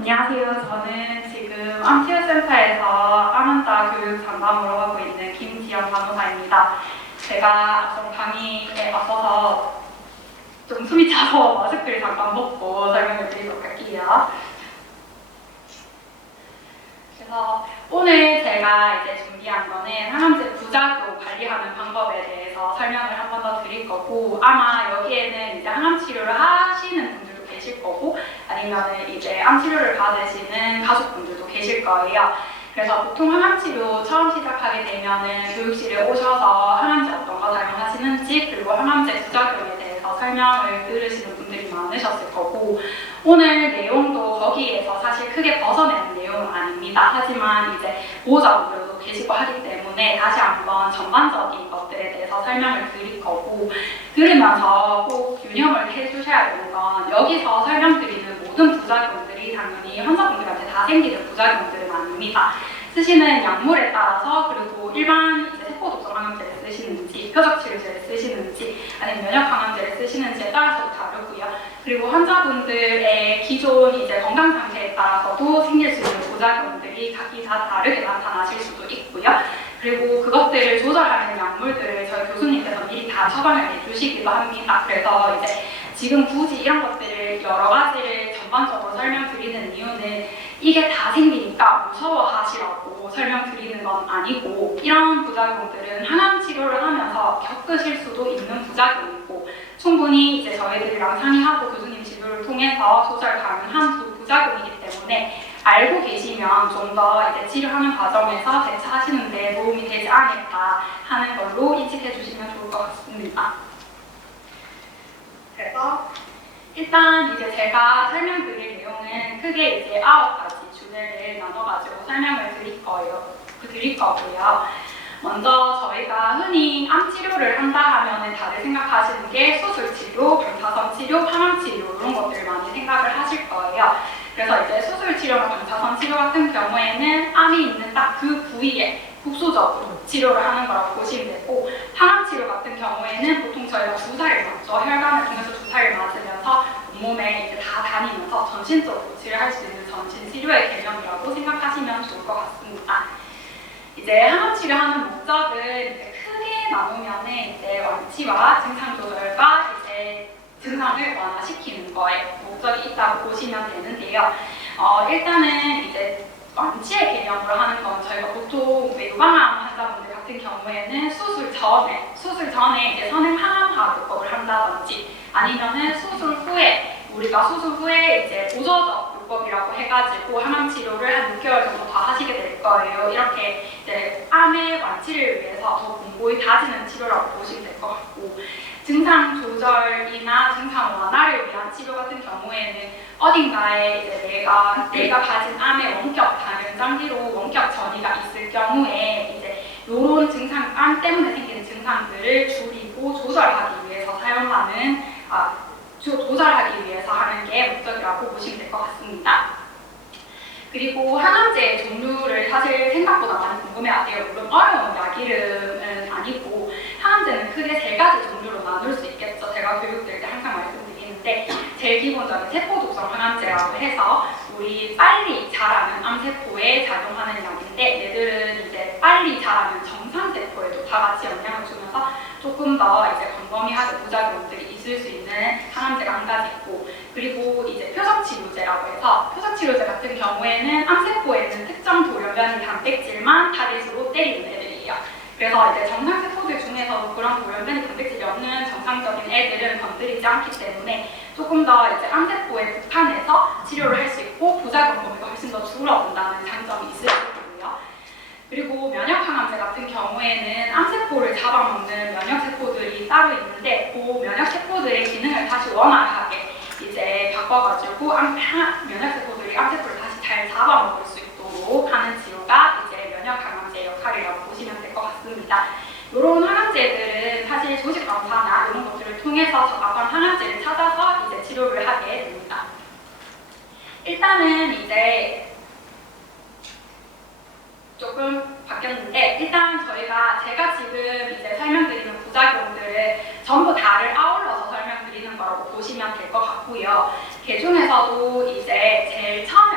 안녕하세요. 저는 지금 암치유센터에서 암환자 교육 담당으로 하고 있는 김지연 간호사입니다. 제가 좀 강의에 앞서서 좀 숨이 차서 마스크를 잠깐 벗고 설명을 드리도록 할게요. 그래서 오늘 제가 이제 준비한 거는 항암제 부작용 관리하는 방법에 대해서 설명을 한 번 더 드릴 거고, 아마 여기에는 이제 항암 치료를 하시는 분들도 계실 거고, 아니면 이제 암 치료를 받으시는 가족분들도 계실 거예요. 그래서 보통 항암 치료 처음 시작하게 되면은 교육실에 오셔서 항암제 어떤 거 사용하시는지, 그리고 항암제 부작용에 대해서 설명을 들으시는 분들이 많으셨을 거고, 오늘 내용도 거기에서 사실 크게 벗어내는 내용은 아닙니다. 하지만 이제 보호자분들도 계시고 하기 때문에 다시 한번 전반적인 것들에 대해서 설명을 드릴 거고, 들으면서 꼭 유념을 해주셔야 되는 건 여기서 설명드리는 모든 부작용들이 당연히 환자분들한테 다 생기는 부작용들은 아닙니다. 쓰시는 약물에 따라서, 그리고 일반 이제 세포독성 항암제를 쓰시는지, 표적치료제를 쓰시는지, 아니면 면역항암제를 쓰시는지에 따라서도 다르고요. 그리고 환자분들의 기존 이제 건강 상태에 따라서도 생길 수 있는 부작용들이 각기 다 다르게 나타나실 수도 있고요. 그리고 그것들을 조절하는 약물들을 저희 교수님께서 미리 다 처방을 해주시기도 합니다. 그래서 이제 지금 굳이 이런 것들을 여러 가지를 전반적으로 설명드리는 이유는 이게 다 생기니까 무서워하시라고 설명드리는 건 아니고, 이런 부작용들은 항암 치료를 하면서 겪으실 수도 있는 부작용이고, 충분히 이제 저희들이랑 상의하고 교수님 지도를 통해서 조절 가능한 부작용이기 때문에 알고 계시면 좀 더 이제 치료하는 과정에서 대처하시는 데 도움이 되지 않을까 하는 걸로 인식해 주시면 좋을 것 같습니다. 그래서 일단 이제 제가 설명드릴 내용은 크게 이제 9가지 주제를 나눠가지고 설명을 드릴 거고요. 먼저 저희가 흔히 암 치료를 한다 하면은 다들 생각하시는 게 수술 치료, 방사선 치료, 항암 치료 이런 것들 많이 생각을 하실 거예요. 그래서 이제 수술 치료나 방사선 치료 같은 경우에는 암이 있는 딱 그 부위에 국소적으로 치료를 하는 거라고 보시면 되고, 항암 치료 같은 경우에는 보통 저희가 주사를 맞죠. 혈관을 통해서 주사를 맞으면서 온몸에 이제 다 다니면서 전신적으로 치료할 수 있는 전신 치료의 개념이라고 생각하시면 좋을 것 같습니다. 이제 항암 치료하는 목적은 이제 크게 나누면은 이제 완치와 증상 조절과 이제 증상을 완화시키는 거에 목적이 있다고 보시면 되는데요. 일단은 이제 완치의 개념으로 하는 건 저희가 보통 유방암 환자분들 같은 경우에는 수술 전에 이제 선행 항암화요법을 한다든지, 아니면은 수술 후에 우리가 수술 후에 이제 보조적 요법이라고 해가지고 항암 치료를 한 6개월 정도 더 하시게 될 거예요. 이렇게 이제 암의 완치를 위해서 더 공고히 다지는 치료라고 보시면 될 것 같고, 증상 조절이나 증상 완화를 위한 치료 같은 경우에는 어딘가에 이제 내가 가진 암의 원격 다른 장기로 원격 전이가 있을 경우에 이제 이런 암 때문에 생기는 증상들을 줄이고 조절하기 위해서 조절하기 위해서 하는 게 목적이라고 보시면 될 것 같습니다. 그리고 항암제 종류를 사실 생각보다 많이 궁금해하세요. 물론 어려운 약 이름은 아니고 항암제는 크게 3가지 종류로 나눌 수 있겠죠. 제가 교육들 때 항상 말씀드리는데, 제일 기본적인 세포독성 항암제라고 해서 우리 빨리 자라는 암세포에 작용하는 약인데, 얘들은 이제 빨리 자라는 정상세포에도 다 같이 영향을 주면서 조금 더 이제 광범위하게 부작용들이 있을 수 있는 항암제가 한 가지 있고, 그리고 이제 표적치료제라고 해서 표적치료제 같은 경우에는 암세포에는 특정 돌연변이 단백질만 타깃으로 때리는 애들이에요. 그래서 이제 정상세포들 중에서도 그런 돌연변이 단백질이 없는 정상적인 애들은 건드리지 않기 때문에 조금 더 이제 암세포에 국한해서 치료를 할 수 있고 부작용 범위가 훨씬 더 줄어든다는 장점이 있을 거고요. 그리고 면역항암제 같은 경우에는 암세포를 잡아먹는 면역세포들이 따로 있는데, 그 면역세포들의 기능을 다시 원활하게 이제 바꿔가지고 면역세포들이 암세포를 다시 잘 잡아먹을 수 있도록 하는 치료가 이제 면역항암제 역할이라고 보시면 될 것 같습니다. 이런 항암제들은 사실 조직검사나 이런 것들을 통해서 적합한 항암제를 찾아서 이제 치료를 하게 됩니다. 일단은 이제 조금 바뀌었는데, 일단 제가 지금 이제 설명드리는 부작용들을 전부 다를 아울러서 설명드리는 거라고 보시면 될 것 같고요. 그 중에서도 이제 제일 처음에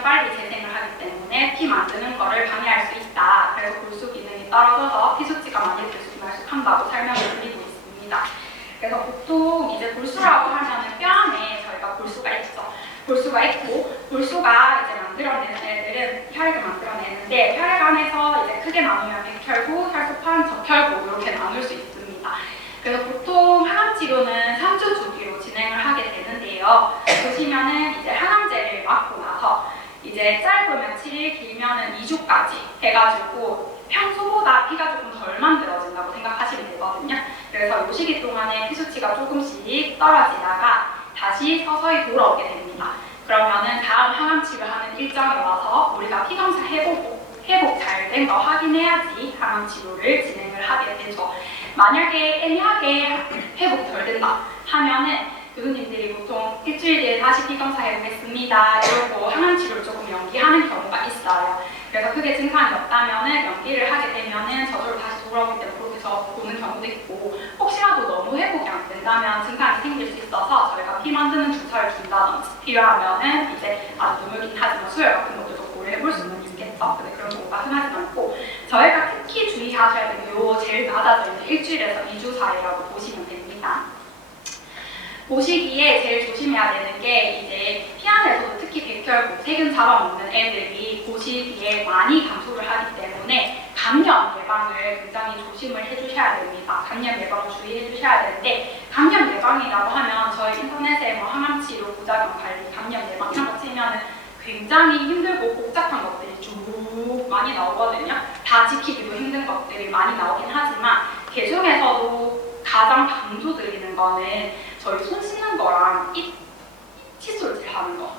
굉장히 빨리 재생을 하기 때문에 피 만드는 거를 방해할 수 있다. 그래서 골수 기능이 떨어져서 피 수치가 많이 들쑥날쑥한다고 설명을 드리고 있습니다. 그래서 보통 이제 골수라고 하면은 뼈 안에 저희가 골수가 있죠. 골수가 있고 골수가 이제 만들어내는 애들은 혈액을 만들어내는데 혈액 안에서 이제 크게 나누면 백혈구, 혈소판, 적혈구 이렇게 나눌 수 있습니다. 그래서 보통 항암 치료는 3주 주기로 진행을 하게 되는데요. 보시면은 이제 항암제를 맞고 나서 이제 짧으면 7일, 길면은 2주까지 해가지고 평소보다 피가 조금 덜 만들어진다고 생각하시면 되거든요. 그래서 이 시기 동안에 피 수치가 조금씩 떨어지다가 다시 서서히 돌아오게 됩니다. 그러면은 다음 항암 치료하는 일정에 와서 우리가 피 검사 해보고 회복 잘 된 거 확인해야지 항암 치료를 진행을 하게 되죠. 만약에 애매하게 회복 덜 된다 하면은 교수님들이 보통 일주일 뒤에 다시 피 검사 해보겠습니다 이러고 항암 치료를 조금 연기하는 경우가 있어요. 그래서 크게 증상이 없다면은 연기를 하게 되면은 저절로 다시 돌아오기 때문에 그렇게 해서 보는 경우도 있고, 혹시라도 너무 회복이 안 된다면 증상이 생길 수 있어서 저희가 피 만드는 주사를 준다든지 필요하면은 이제 아주 드물긴 하지만 수혈 같은 것도 좀 고려해볼 수는 있겠죠. 근데 그런 경우가 흔하지 않고 저희가 특히 주의하셔야 되는 요 제일 낮아져 있는 일주일에서 2주 사이라고 보시면 됩니다. 보시기에 제일 조심해야 되는 게 이제 피 안에서도 특히 백혈구, 세균 잡아먹는 애들이 보시기에 많이 감소를 하기 때문에 감염 예방을 굉장히 조심을 해주셔야 됩니다. 감염 예방을 주의해 주셔야 되는데, 감염 예방이라고 하면 저희 인터넷에 뭐 항암치료, 부작용 관리, 감염 예방 이런 거 치면은 굉장히 힘들고 복잡한 것들이 쭉 많이 나오거든요. 다 지키기도 힘든 것들이 많이 나오긴 하지만 그 중에서도 가장 강조드리는 거는 저희 손 씻는 거랑 입 칫솔질 하는 거,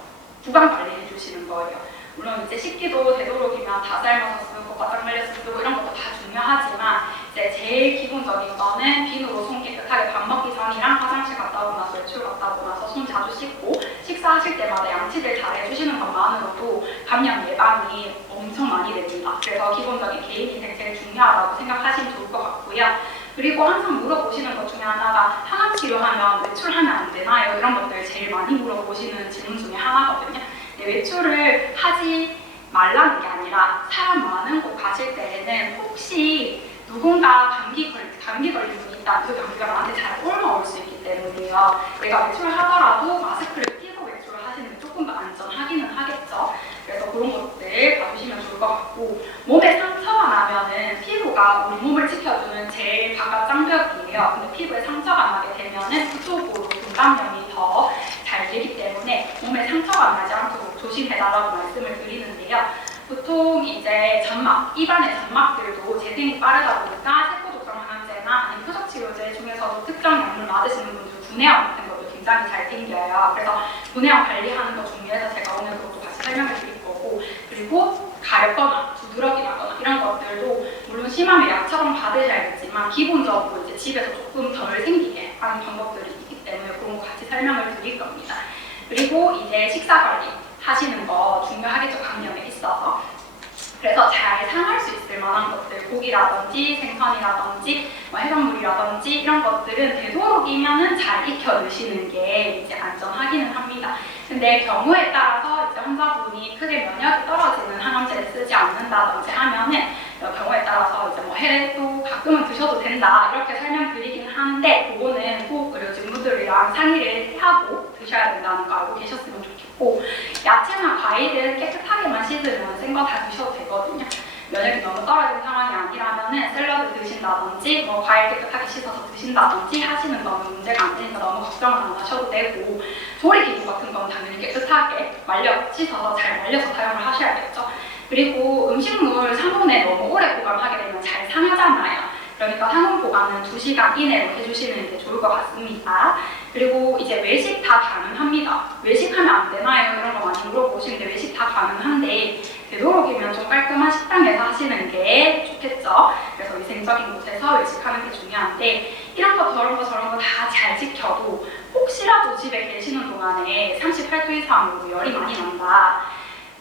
구강 관리해 주시는 거예요. 물론 이제 씻기도 되도록이면 다 삶아서 쓰고 바짝 말려서 쓰고 이런 것도 다 중요하지만 이제 제일 기본적인 거는 비누로 손 깨끗하게 밥 먹기 전이랑 화장실 갔다 오고 나서 외출 갔다 오고 나서 손 자주 씻고 식사하실 때마다 양치질 잘 해주시는 것만으로도 감염 예방이 엄청 많이 됩니다. 그래서 기본적인 개인위생 제일 중요하다고 생각하시면 좋을 것 같고요. 그리고 항상 물어보시는 것 중에 하나가 항암 치료하면 외출하면 안 되나요? 이런 것들 제일 많이 물어보시는 질문 중에 하나거든요. 외출을 하지 말라는 게 아니라 사람 많은 곳 가실 때에는 혹시 누군가 감기 걸린 분이 있다, 그 감기가 나한테 잘 옮아올 수 있기 때문에요. 내가 외출을 하더라도 마스크를 끼고 외출을 하시는 게 조금 더 안전하기는 하겠죠. 그래서 그런 것들 봐주시면 좋을 것 같고, 몸에 상처가 나면은 피부가 우리 몸을 지켜주는 제일 바깥 장벽이에요. 근데 피부에 상처가 나게 되면은 그쪽으로 분감염이 더 잘 되기 때문에 몸에 상처가 나지 않도록 조심해달라고 말씀을 드리는데요. 보통 이제 점막, 입안의 점막들도 재생이 빠르다 보니까 세포독성 항암제나 아니면 표적치료제 중에서도 특정 약물 맞으시는 분들 분해염 같은 것도 굉장히 잘 생겨요. 그래서 분해염 관리하는 거 중요해서 제가 오늘 그것도 같이 설명을 드릴 거고, 그리고 가렵거나 두드러기 나거나 이런 것들도 물론 심하면 약처럼 받으셔야겠지만 기본적으로 이제 집에서 조금 덜 생기게 하는 방법들이 있기 때문에 그런 거 같이 설명을 드릴 겁니다. 그리고 이제 식사 관리 하시는 거 중요하겠죠, 감염에 있어서. 그래서 잘 상할 수 있을 만한 것들, 고기라든지 생선이라든지 뭐 해산물이라든지 이런 것들은 되도록이면은 잘 익혀 드시는 게 이제 안전하기는 합니다. 근데 경우에 따라서 이제 환자분이 크게 면역이 떨어지는 항암제를 쓰지 않는다든지 하면은 경우에 따라서 이제 뭐 해도 가끔은 드셔도 된다 이렇게 설명드리긴 하는데, 그거는 꼭 의료진분들이랑 상의를 하고 드셔야 된다는 거 알고 계셨으면 좋겠고, 야채나 과일은 깨끗하게만 씻으면 센 거 다 드셔도 되거든요. 면역이 너무 떨어진 상황이 아니라면은 샐러드 드신다든지 뭐 과일 깨끗하게 씻어서 드신다든지 하시는 거는 문제가 안 되니까 너무 걱정은 안 하셔도 되고, 조리기구 같은 건 당연히 깨끗하게 씻어서 잘 말려서 사용을 하셔야겠죠. 그리고 음식물 상온에 너무 오래 보관하게 되면 잘 상하잖아요. 그러니까 상온 보관은 2시간 이내로 해주시는 게 좋을 것 같습니다. 그리고 이제 외식 다 가능합니다. 외식하면 안 되나요? 이런 거 많이 물어보시는데 외식 다 가능한데 되도록이면 좀 깔끔한 식당에서 하시는 게 좋겠죠. 그래서 위생적인 곳에서 외식하는 게 중요한데, 이런 거 저런 거 저런 거 다 잘 지켜도 혹시라도 집에 계시는 동안에 38도 이상으로 열이 많이 난다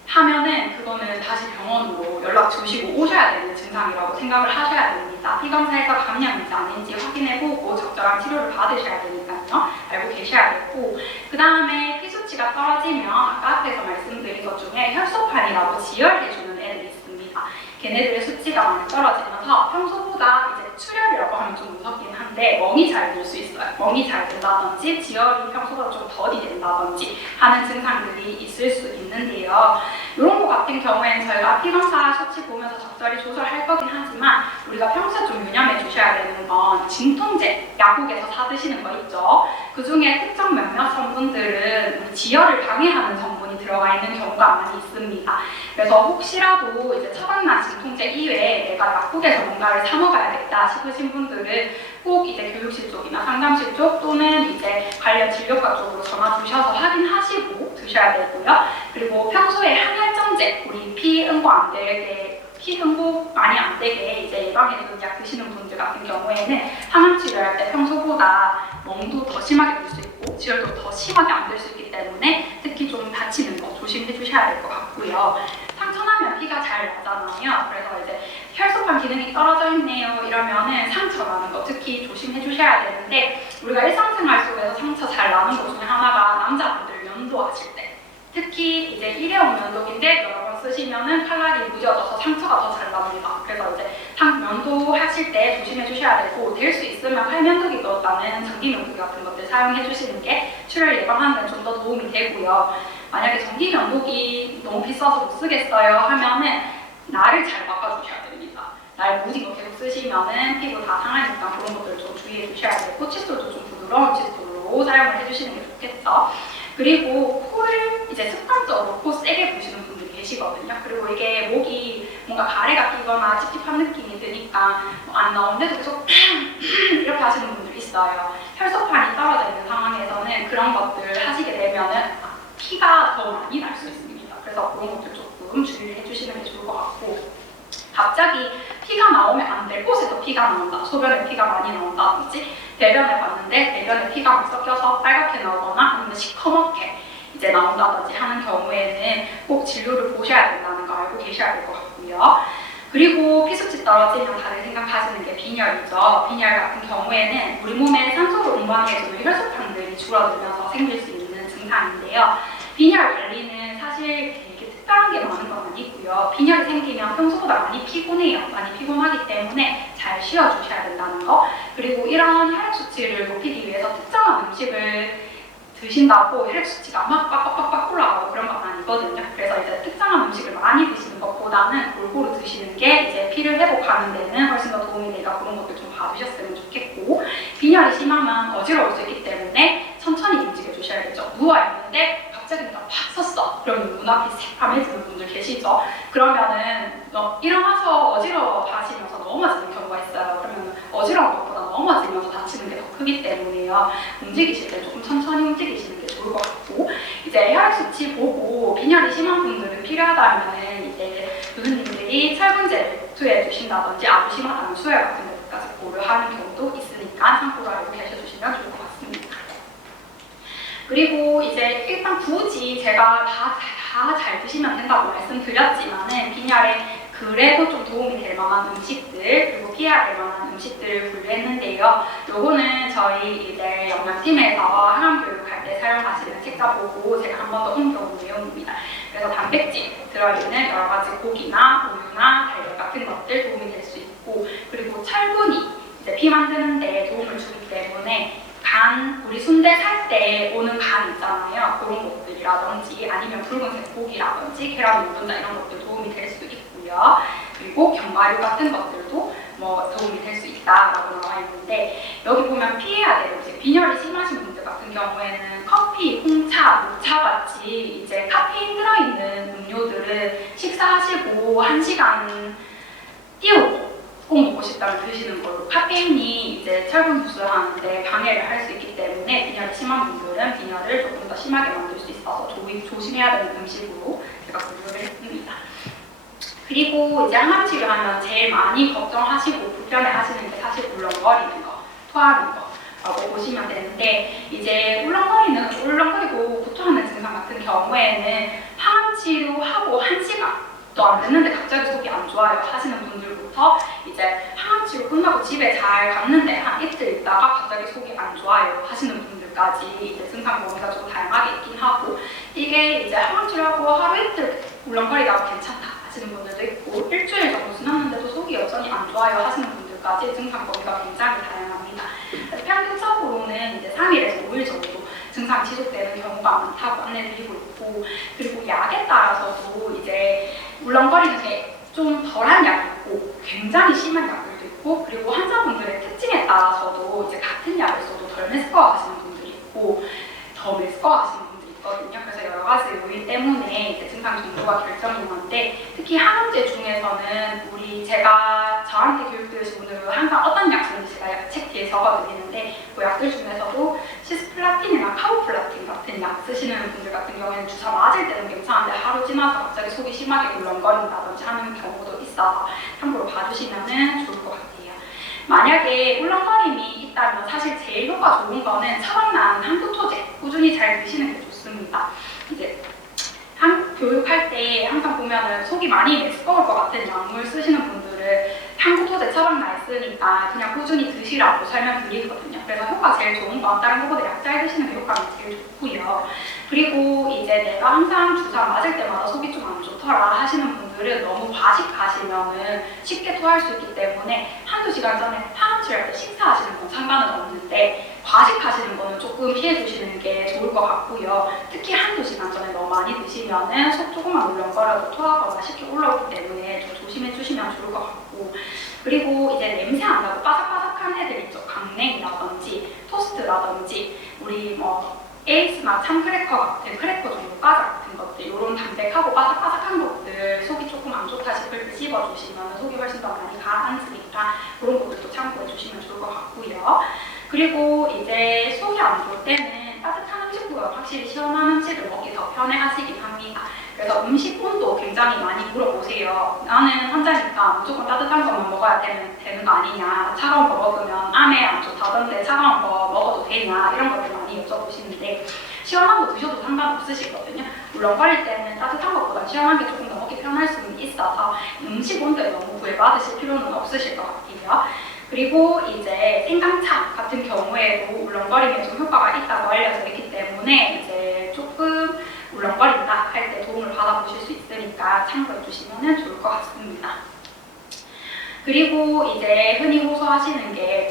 하면은 그거는 다시 병원으로 연락 주시고 오셔야 되는 증상이라고 생각을 하셔야 됩니다. 피검사에서 감염인지 아닌지 확인해보고 적절한 치료를 받으셔야 되니까요. 알고 계셔야겠고, 그 다음에 피 수치가 수치가 떨어지면 아까 앞에서 말씀드린 것 중에 혈소판이라고 지혈해주는 애들이 있습니다. 걔네들의 수치가 많이 떨어지면서 평소보다 이제 출혈이라고 하면 좀 무섭긴 한데 멍이 잘 들 수 있어요. 멍이 잘 든다든지 지혈이 평소보다 좀 더디 된다든지 하는 증상들이 있을 수 있는데요. 이런 거 같은 경우에는 저희가 피검사 수치 보면서 적절히 조절할 거긴 하지만 우리가 평소에 좀 유념해 주셔야 되는 건 진통제, 약국에서 사 드시는 거 있죠. 그 중에 특정 몇몇 성분들은 우리 지혈을 방해하는 성분이 들어가 있는 경우가 많이 있습니다. 그래서 혹시라도 이제 처방난 진통제 이외에 내가 약국에서 뭔가를 사 먹어야겠다 싶으신 분들은 꼭 이제 교육실 쪽이나 상담실 쪽 또는 이제 관련 진료과 쪽으로 전화 주셔서 확인하시고 드셔야 되고요. 그리고 평소에 항혈정제, 우리 피 응고 안 되게 피 응고 많이 안 되게 이제 예방해주는 약 드시는 분들 같은 경우에는 항암 치료할 때 평소보다 멍도 더 심하게 될 수 있고 지혈도 더 심하게 안 될 수 있기 때문에 특히 좀 다치는 거 조심해 주셔야 될 것 같고요. 상처나면 피가 잘 나잖아요. 그래서 이제 혈소판 기능이 떨어져 있네요 이러면은 상처 나는 거 특히 조심해 주셔야 되는데 우리가 일상생활 속에서 상처 잘 나는 것 중에 하나가 남자분들 면도하실 때 특히 이제 일회용 면도기인데 여러 번 쓰시면은 칼날이 무뎌져서 상처가 더 잘 납니다. 그래서 이제 면도하실 때 조심해 주셔야 되고 될 수 있으면 칼면도기보다는 전기 면도기 같은 것들 사용해 주시는 게 출혈 예방하는 데 좀 더 도움이 되고요. 만약에 전기 면도기 너무 비싸서 못 쓰겠어요 하면은 날을 잘 바꿔주셔야 됩니다. 날 무딘 거 계속 쓰시면은 피부 다 상하니까 그런 것들 좀 주의해 주셔야 되고 칫솔도 좀 부드러운 칫솔로 사용을 해주시는 게 좋겠죠. 그리고 코를 이제 습관적으로 코 세게 부시는 분들이 계시거든요. 그리고 이게 목이 뭔가 가래가 끼거나 찝찝한 느낌이 드니까 안 나오는데도 계속 이렇게 하시는 분들이 있어요. 혈소판이 떨어져 있는 상황에서는 그런 것들 하시게 되면은 피가 더 많이 날 수 있습니다. 그래서 그런 것들 조금 주의를 해주시는 게 좋을 것 같고 갑자기 피가 나오면 안 될 곳에도 피가 나온다. 소변에 피가 많이 나온다든지 대변을 봤는데 대변에 피가 막 섞여서 빨갛게 나오거나 아니면 시커멓게 이제 나온다든지 하는 경우에는 꼭 진료를 보셔야 된다는 거 알고 계셔야 될 것 같고요. 그리고 피수치 떨어지면 다들 생각하시는 게 빈혈이죠. 빈혈 같은 경우에는 우리 몸에 산소를 운반해주는 혈소판들이 줄어들면서 생길 수 있는 증상인데요. 빈혈 관리는 사실 특별한 게 많은 건 아니고요. 빈혈이 생기면 평소보다 많이 피곤해요. 많이 피곤하기 때문에 잘 쉬어주셔야 된다는 거. 그리고 이런 혈액 수치를 높이기 위해서 특정한 음식을 드신다고 혈액 수치가 막 빡빡빡빡 올라가고 그런 건 아니거든요. 그래서 이제 특정한 음식을 많이 드시는 것보다는 골고루 드시는 게 이제 피를 회복하는 데는 훨씬 더 도움이 되니까 그런 것들 좀 봐주셨으면 좋겠고 빈혈이 심하면 어지러울 수 있기 때문에 천천히 움직여 주셔야겠죠. 누워있는데 갑자기 내가 팍 섰어. 그러면 눈앞이 새까매지는 분들 계시죠? 그러면은 일어나서 어지러워 하시면서 넘어지는 경우가 있어요. 그러면 어지러운 것보다 넘어지면서 다치는 게 더 크기 때문에요. 움직이실 때 조금 천천히 움직이시는 게 좋을 것 같고 이제 혈액 수치 보고 빈혈이 심한 분들은 필요하다면은 이제 교수님들이 철분제를 투여해 주신다든지 아주 심하다면 수혈 같은 것까지 고려하는 경우도 있으니까 참고로 알고 계셔주시면 좋을 것 같습니다. 그리고 이제 일단 굳이 제가 다 잘 드시면 된다고 말씀드렸지만은 빈혈에 그래도 좀 도움이 될 만한 음식들 그리고 피해야 될 만한 음식들을 분류했는데요. 요거는 저희 이제 영양팀에서 항암 교육할 때 사용하시는 책자 보고 제가 한 번 더 옮겨온 내용입니다. 그래서 단백질 들어있는 여러 가지 고기나 우유나 달걀 같은 것들 도움이 될 수 있고 그리고 철분이 이제 피 만드는 데 도움을 주기 때문에 간, 우리 순대 살 때 오는 간 있잖아요. 그런 것들이라든지 아니면 붉은색 고기라든지 계란 노른자 이런 것들 도움이 될 수 있고요. 그리고 견과류 같은 것들도 뭐 도움이 될 수 있다라고 나와 있는데 여기 보면 피해야 될 음식, 빈혈이 심하신 분들 같은 경우에는 커피, 홍차, 녹차 같이 이제 카페인 들어있는 음료들은 식사하시고 1시간 띄우고 꼭 먹고 싶다면 드시는 걸로 카페인이 이제 철분 흡수하는데 방해를 할 수 있기 때문에 빈혈이 심한 분들은 빈혈을 조금 더 심하게 만들 수 있어서 조심해야 되는 음식으로 제가 분류를 했습니다. 그리고 이제 항암 치료하면 제일 많이 걱정하시고 불편해하시는 게 사실 울렁거리는 거, 토하는 거라고 보시면 되는데 이제 울렁거리고 구토하는 증상 같은 경우에는 항암 치료하고 1시간 또 안 됐는데 갑자기 속이 안 좋아요 하시는 분들부터 이제 항암 치료 끝나고 집에 잘 갔는데 한 이틀 있다가 갑자기 속이 안 좋아요 하시는 분들 분들까지 이제 증상 범위가 좀 다양하게 있긴 하고, 이게 이제 항암치료하고 하루 이틀 울렁거리다가 괜찮다 하시는 분들도 있고, 일주일 정도 지났는데도 속이 여전히 안 좋아요 하시는 분들까지 증상 범위가 굉장히 다양합니다. 그래서 평균적으로는 이제 3일에서 5일 정도 증상이 지속되는 경우가 많다고 안내드리고 있고, 그리고 약에 따라서도 이제 울렁거리는 게 좀 덜한 약이 있고 굉장히 심한 약들도 있고, 그리고 환자분들의 특징에 따라서도 이제 같은 약을 써도 덜 메스꺼워하시는 분들이 있고 더 메스꺼워하시는 분들이 있거든요. 그래서 여러 가지 요인 때문에 이제 증상 정도가 결정이 나는데, 특히 항암제 중에서는 제가 저한테 교육되신 분들은 항상 어떤 약 쓰는지 제가 책 뒤에 적어드리는데, 그 약들 중에서도 시스플라틴이나 카보플라틴 같은 약 쓰시는 분들 같은 경우에는 주사 맞을 때는 괜찮은데 하루 지나서 갑자기 속이 심하게 울렁거린다든지 하는 경우도 있어서 참고로 봐주시면 좋을 것 같아요. 만약에 울렁거림이 있다면 사실 제일 효과 좋은 거는 처방난 항구토제 꾸준히 잘 드시는 게 좋습니다. 이제 교육할 때 항상 보면은 속이 많이 메스꺼울 것 같은 약물 쓰시는 분들을 항구토제 처방나 있으니까 그냥 꾸준히 드시라고 설명드리거든요. 그래서 효과 제일 좋은 건 다른 것보다 약 잘 드시는 게 효과가 제일 좋고요. 그리고 이제 내가 항상 주사 맞을 때마다 속이 좀 안 좋더라 하시는 분들은 너무 과식하시면은 쉽게 토할 수 있기 때문에 한두 시간 전에 항암치료할 때 식사하시는 건 상관은 없는데, 과식하시는 거는 조금 피해 주시는 게 좋을 것 같고요. 특히 한두 시간 전에 너무 많이 드시면은 속 조금만 울렁거려도 토하거나 쉽게 올라오기 때문에 좀 조심해 주시면 좋을 것 같고, 그리고 이제 냄새 안 나고 바삭바삭한 애들 있죠. 강냉이라든지 토스트라든지 우리 에이스나 참크래커 같은 크래커 종류 과자 같은 것들, 이런 담백하고 바삭바삭한 것들 속이 조금 안 좋다 싶을 때 씹어주시면 속이 훨씬 더 많이 가라앉으니까 그런 것들도 참고해 주시면 좋을 것 같고요. 그리고 이제 속이 안 좋을 때는 따뜻한 음식보다 확실히 시원한 음식을 먹기 더 편해하시긴 합니다. 그래서 음식 온도 굉장히 많이 물어보세요. 나는 환자니까 무조건 따뜻한 것만 먹어야 되는 거 아니냐, 차가운 거 먹으면 암에 안 좋다던데 차가운 거 먹어도 되냐, 이런 것들 많이 여쭤보시는데, 시원한 거 드셔도 상관없으시거든요. 울렁거릴 때는 따뜻한 것보다 시원한 게 조금 더 먹기 편할 수는 있어서 음식 온도에 너무 구애받으실 필요는 없으실 것 같아요. 그리고 이제 생강차 같은 경우에도 울렁거림에 좀 효과가 있다고 알려져 있기 때문에 이제 조금 울렁거린다 할 때 도움을 받아보실 수 있으니까 참고해 주시면 좋을 것 같습니다. 그리고 이제 흔히 호소하시는 게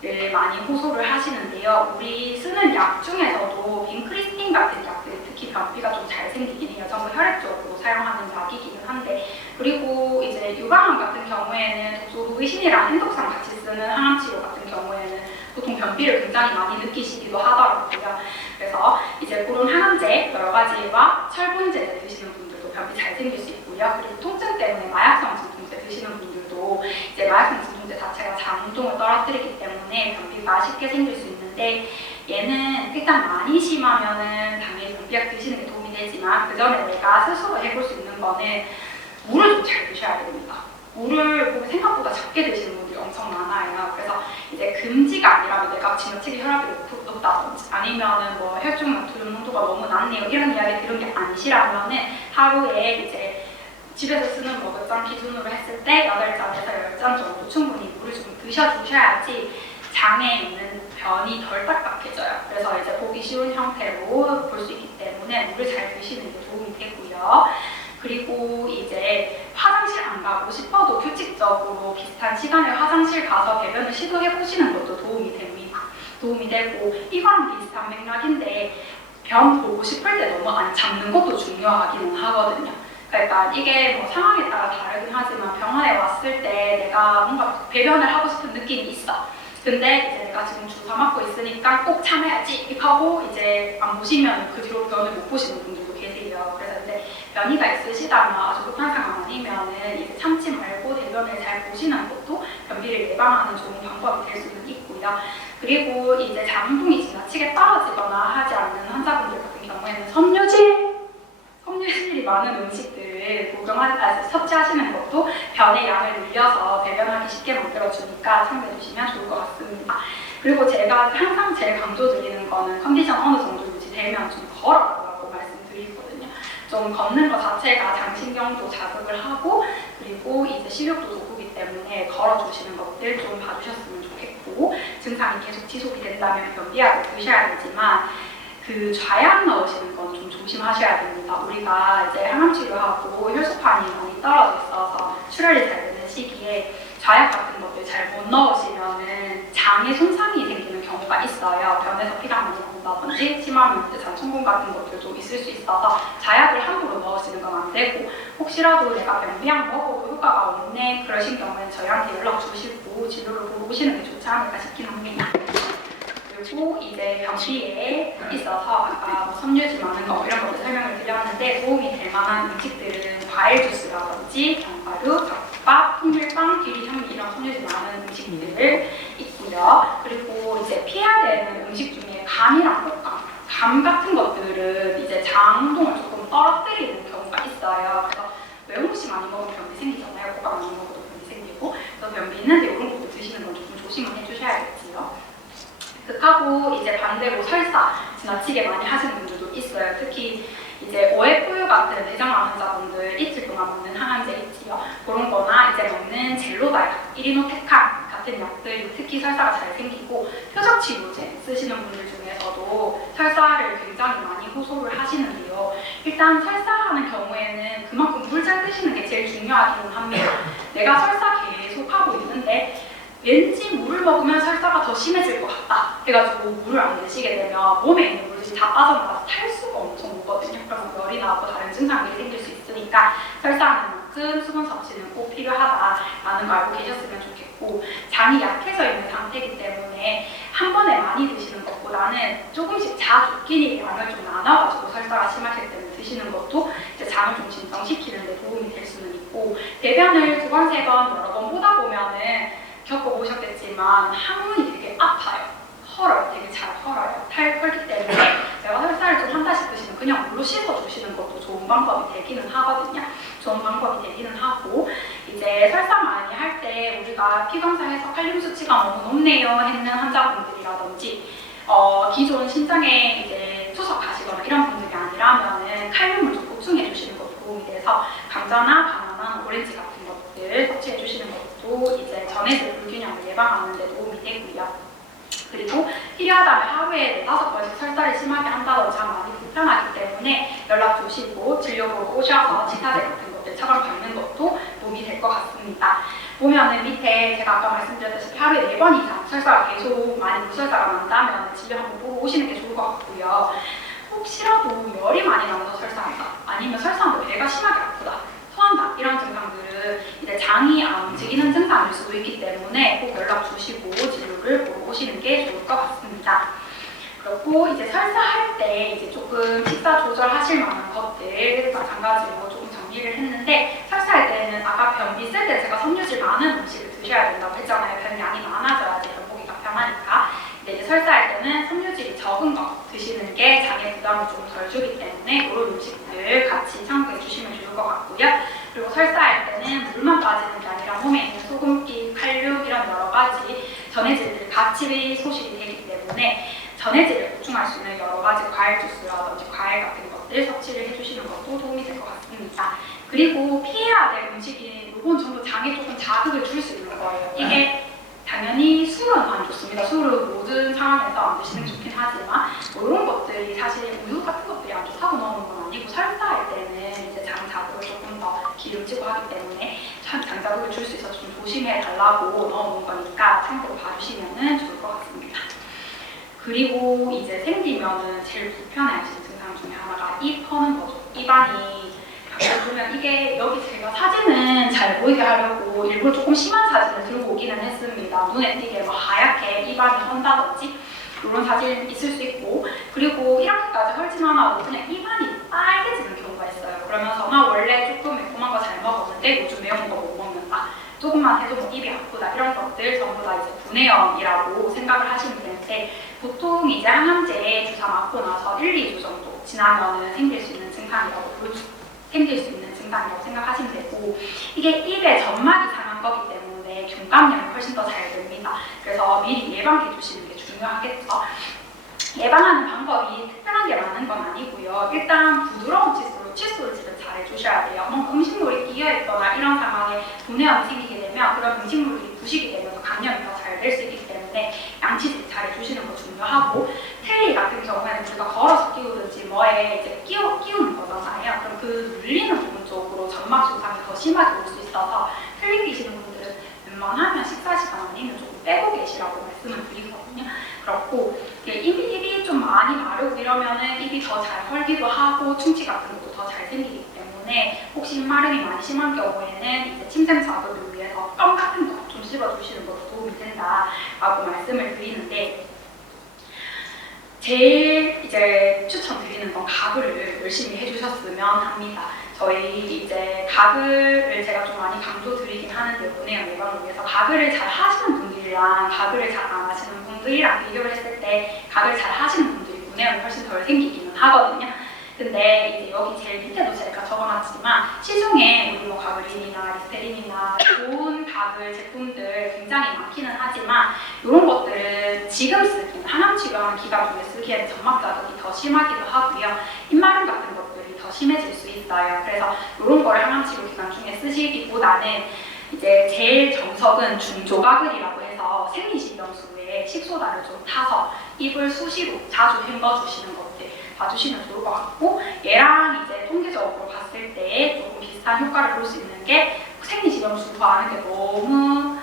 변비를 많이 호소를 하시는데요. 우리 쓰는 약 중에서도 빈크리스틴 같은 약들 특히 변비가 좀 잘 생기긴 해요. 전부 혈액적으로 사용하는 약이기는 한데, 그리고 이제 유방암 같은 경우에는 독소루비신이랑 핸독산 같이 쓰는 항암치료 같은 경우에는 보통 변비를 굉장히 많이 느끼시기도 하더라고요. 그래서 이제 그런 항암제 여러 가지와 철분제 드시는 분들도 변비 잘 생길 수 있고요. 그리고 통증 때문에 마약성 진통제 드시는 분들도 이제 마약성 진통제 자체가 장운동을 떨어뜨리기 때문에 변비가 쉽게 생길 수 있는데, 얘는 일단 많이 심하면은 당연히 변비약 드시는 게 도움이 되지만 그 전에 내가 스스로 해볼 수 있는 거는 물을 좀 잘 드셔야 됩니다. 물을 생각보다 적게 드시는 분들이 엄청 많아요. 그래서 이제 금지가 아니라도 내가 지나치게 혈압이 높다든지 아니면은 혈중 나트륨 농도가 너무 낮네요 이런 이야기 들은 게 아니시라면은 하루에 이제 집에서 쓰는 머그잔 기준으로 했을 때 8잔에서 10잔 정도 충분히 물을 좀 드셔주셔야지 장에 있는 변이 덜 딱딱해져요. 그래서 이제 보기 쉬운 형태로 볼 수 있기 때문에 물을 잘 드시는 게 도움이 되고요. 그리고 이제 화장실 안 가고 싶어도 규칙적으로 비슷한 시간에 화장실 가서 배변을 시도해 보시는 것도 도움이 됩니다. 도움이 되고, 이거랑 비슷한 맥락인데 변 보고 싶을 때 너무 안 참는 것도 중요하기는 하거든요. 그러니까 이게 상황에 따라 다르긴 하지만 병원에 왔을 때 내가 뭔가 배변을 하고 싶은 느낌이 있어. 근데 이제 내가 지금 주사 맞고 있으니까 꼭 참아야지 이렇게 하고 이제 안 보시면 그 뒤로 변을 못 보시는 분들도 계세요. 그래서 이제 변이가 있으시다면 아주 급한 상황 아니면은 이제 참지 말고 대변을 잘 보시는 것도 변비를 예방하는 좋은 방법이 될 수는 있고요. 그리고 이제 장운동이 지나치게 떨어지거나 하지 않는 환자분들 같은 경우에는 섬유질이 많은 음식들을 섭취하시는 것도 변의 양을 늘려서 배변하기 쉽게 만들어주니까 참고해 주시면 좋을 것 같습니다. 그리고 제가 항상 제일 강조드리는 거는 컨디션 어느 정도 유지되면 좀 걸어라고 말씀드리거든요. 좀 걷는 것 자체가 장신경도 자극을 하고 그리고 이제 식욕도 돋구기 때문에 걸어주시는 것들 좀 봐주셨으면 좋겠고 증상이 계속 지속이 된다면 변비약을 드셔야 되지만 그 좌약 넣으시는 건 좀 조심하셔야 됩니다. 우리가 이제 항암 치료하고 혈소판이 많이 떨어져 있어서 출혈이 잘 되는 시기에 좌약 같은 것들 잘 못 넣으시면은 장에 손상이 생기는 경우가 있어요. 변에서 피가 많이 나온다든지 심하면 이제 잔천공 같은 것들도 있을 수 있어서 좌약을 함부로 넣으시는 건 안 되고 혹시라도 내가 변비약 먹어도 효과가 없네 그러신 경우에는 저희한테 연락 주시고 진료를 보러 오시는 게 좋지 않을까 싶긴 합니다. 그리고 이제 변비에 있어서 아까 뭐 섬유질 많은 거 이런 것들 설명을 드렸는데 도움이 될 만한 음식들은 과일 주스라든지 견과류, 덮밥, 통밀빵, 기리, 현미 이런 섬유질 많은 음식들 있고요. 그리고 이제 피해야 되는 음식 중에 감이랑 꽃감, 감 같은 것들은 이제 장동을 조금 떨어뜨리는 경우가 있어요. 그래서 매운 음식 많이 먹으면 변비 생기잖아요. 꽃감 많이 먹어도 변비 생기고 그래서 변비 있는데 이런 것도 드시는 건 조금 조심을 해주셔야겠지요. 극하고 이제 반대로 설사 지나치게 많이 하시는 분들도 있어요. 특히 이제 오해포유 같은 대장암 환자분들 이틀 동안 먹는 항암제 있지요. 그런 거나 이제 먹는 젤로다약, 이리노테칸 같은 약들 특히 설사가 잘 생기고 표적 치료제 쓰시는 분들 중에서도 설사를 굉장히 많이 호소를 하시는데요. 일단 설사하는 경우에는 그만큼 물 잘 드시는 게 제일 중요하기는 합니다. 내가 설사 계속 하고 있는데 왠지 물을 먹으면 설사가 더 심해질 것 같다 해가지고 물을 안 드시게 되면 몸에 있는 물들이 다 빠져나가서 탈수가 엄청 오거든요. 그러면 열이 나고 다른 증상들이 생길 수 있으니까 설사하는 만큼 수분 섭취는 꼭 필요하다라는 거 알고 계셨으면 좋겠고 장이 약해져 있는 상태이기 때문에 한 번에 많이 드시는 것보다는 조금씩 자주 끼니 양을 좀 나눠가지고 설사가 심하실 때는 드시는 것도 이제 장을 좀 진정시키는 데 도움이 될 수는 있고 대변을 2번, 3번 여러 번 보다 보면은 겪어보셨겠지만 항문이 되게 아파요. 헐어요. 되게 잘 헐어요. 탈 털기 때문에 내가 설사를 좀 한다 싶으시면 그냥 물로 씻어주시는 것도 좋은 방법이 되기는 하거든요. 좋은 방법이 되기는 하고 이제 설사 많이 할 때 우리가 피검사해서 칼륨 수치가 너무 높네요 했는 환자분들이라든지 기존 신장에 이제 투석하시거나 이런 분들이 아니라면은 칼륨을 좀 보충해 주시는 것도 도움이 돼서 감자나 바나나, 오렌지 같은 것들 섭취해 주시는 것도 이제 전해질 불균형을 예방하는 데 도움이 되고요. 그리고 필요하다면 하루에 4-5번씩 설사를 심하게 한다든지 하면 많이 불편하기 때문에 연락 주시고 진료보러 오셔서 치사제 같은 것들 처방 받는 것도 도움이 될 것 같습니다. 보면은 밑에 제가 아까 말씀드렸다시피 하루에 4번 이상 설사가 계속 많이 물설사가 난다면 진료 한번 보러 오시는 게 좋을 것 같고요. 혹시라도 열이 많이 나면서 설사한다 아니면 설사하는데 배가 심하게 아프다 토한다 이런 증상들은 이제 장이 안 움직이는 증상일 수도 있기 때문에 꼭 연락 주시고 진료를 보러 오시는 게 좋을 것 같습니다. 그리고 이제 설사할 때 이제 조금 식사 조절하실 만한 것들 마찬가지로 조금 정리를 했는데 설사할 때는 아까 변비 쓸 때 제가 섬유질 많은 음식을 드셔야 된다고 했잖아요. 변량이 많아져야지 변보기가 편하니까. 근데 이제 설사할 때는 섬유질이 적은 거 드시는 게 장에 부담을 좀 덜 주기 때문에 그런 음식들 같이 참고해 주시면 좋을 것 같고요. 그리고 설사할 때는 물만 빠지는 게 아니라 몸에 있는 소금기, 칼륨 이런 여러 가지 전해질들이 같이 소실이 되기 때문에 전해질을 보충할 수 있는 여러 가지 과일 주스라든지 과일 같은 것들 섭취를 해주시는 것도 도움이 될 것 같습니다. 그리고 피해야 될 음식이 이건 전부 장에 조금 자극을 줄 수 있는 거예요. 이게 당연히 술은 안 좋습니다. 술은 모든 상황에서 안 드시는 게 좋긴 하지만 뭐 이런 것들이 사실 우유 같은 것들이 안 좋다고 넣는 건 아니고 설사할 때는 이제 장 자극을 조금 더 기름지고 하기 때문에 장 자극을 줄 수 있어서 좀 조심해 달라고 넣어놓은 거니까 참고로 봐주시면 좋을 것 같습니다. 그리고 이제 생기면은 제일 불편해하시는 증상 중에 하나가 입 퍼는 거죠. 입안이 보면 이게 여기 제가 사진은 잘 보이게 하려고 일부러 조금 심한 사진을 들고 오기는 했습니다. 눈에 띄게 뭐 하얗게 입안이 헌다든지 이런 사진 있을 수 있고 그리고 이렇게까지 헐진 않아도 그냥 입안이 빨개지는 경우가 있어요. 그러면서 나 원래 조금 매콤한 거 잘 먹었는데 요즘 매운 거 못 먹는다. 조금만 해도 뭐 입이 아프다 이런 것들 전부 다 이제 분해염이라고 생각을 하시면 되는데 보통 이제 항암제 주사 맞고 나서 1-2주 정도 지나면은 생길 수 있는 증상이라고 생각하시면 되고 이게 입의 점막이 상한 거기 때문에 균감염이 훨씬 더 잘 됩니다. 그래서 미리 예방해 주시는 게 중요하겠죠. 예방하는 방법이 특별한 게 많은 건 아니고요. 일단 부드러운 칫솔로 그리고 칫솔 지금 잘 해주셔야 돼요. 뭔가 음식물이 끼어있거나 이런 상황에 분해염이 생기게 되면 그런 음식물들이 부식이 되면서 감염이 더 잘 될 수 있기 때문에 양치질 잘 해주시는 거 중요하고, 트레이 같은 경우에는 우리가 걸어서 끼우든지 뭐에 이제 끼우는 거잖아요. 그럼 그 눌리는 부분 쪽으로 점막 증상이 더 심하게 올 수 있어서 틀니 끼시는 분들은 웬만하면 식사 시간 아니면 조금 빼고 계시라고 말씀을 드리거든요. 그렇고 입이 좀 많이 마르고 이러면은 입이 더 잘 헐기도 하고 충치 같은 것도 더 잘 생기기 때문에 혹시 입마름이 많이 심한 경우에는 이제 침샘 자극을 위해서 껌 같은 거 좀 씹어주시는 것도 도움이 된다라고 말씀을 드리는데, 제일 이제 추천드리는 건 가글을 열심히 해주셨으면 합니다. 저희 이제 가글을 제가 좀 많이 강조드리긴 하는데, 분해염 예방을 위해서 가글을 잘 하시는 분들이랑 가글을 잘 안 하시는 분들이랑 비교를 했을 때 가글 잘 하시는 분들이 분해염이 훨씬 덜 생기기는 하거든요. 근데 이제 여기 제일 밑에도 제가 적어놨지만 시중에 우리 뭐 가글린이나 리스테린이나 좋은 가글 제품들 굉장히 많기는 하지만 이런 것들은 지금 쓰기는 항암 치료하는 기간 중에 쓰기에는 점막 자극이 더 심하기도 하고요. 입마름 같은 것들이 더 심해질 수 있어요. 그래서 이런 거를 항암 치료 기간 중에 쓰시기보다는 이제 제일 정석은 중조가글이라고 해서 생리식염수에 식소다를 좀 타서 입을 수시로 자주 헹궈주시는 것들 봐주시면 좋을 것 같고, 얘랑 이제 통계적으로 봤을 때 조금 비슷한 효과를 볼 수 있는 게 생리식염수 구하는 게 너무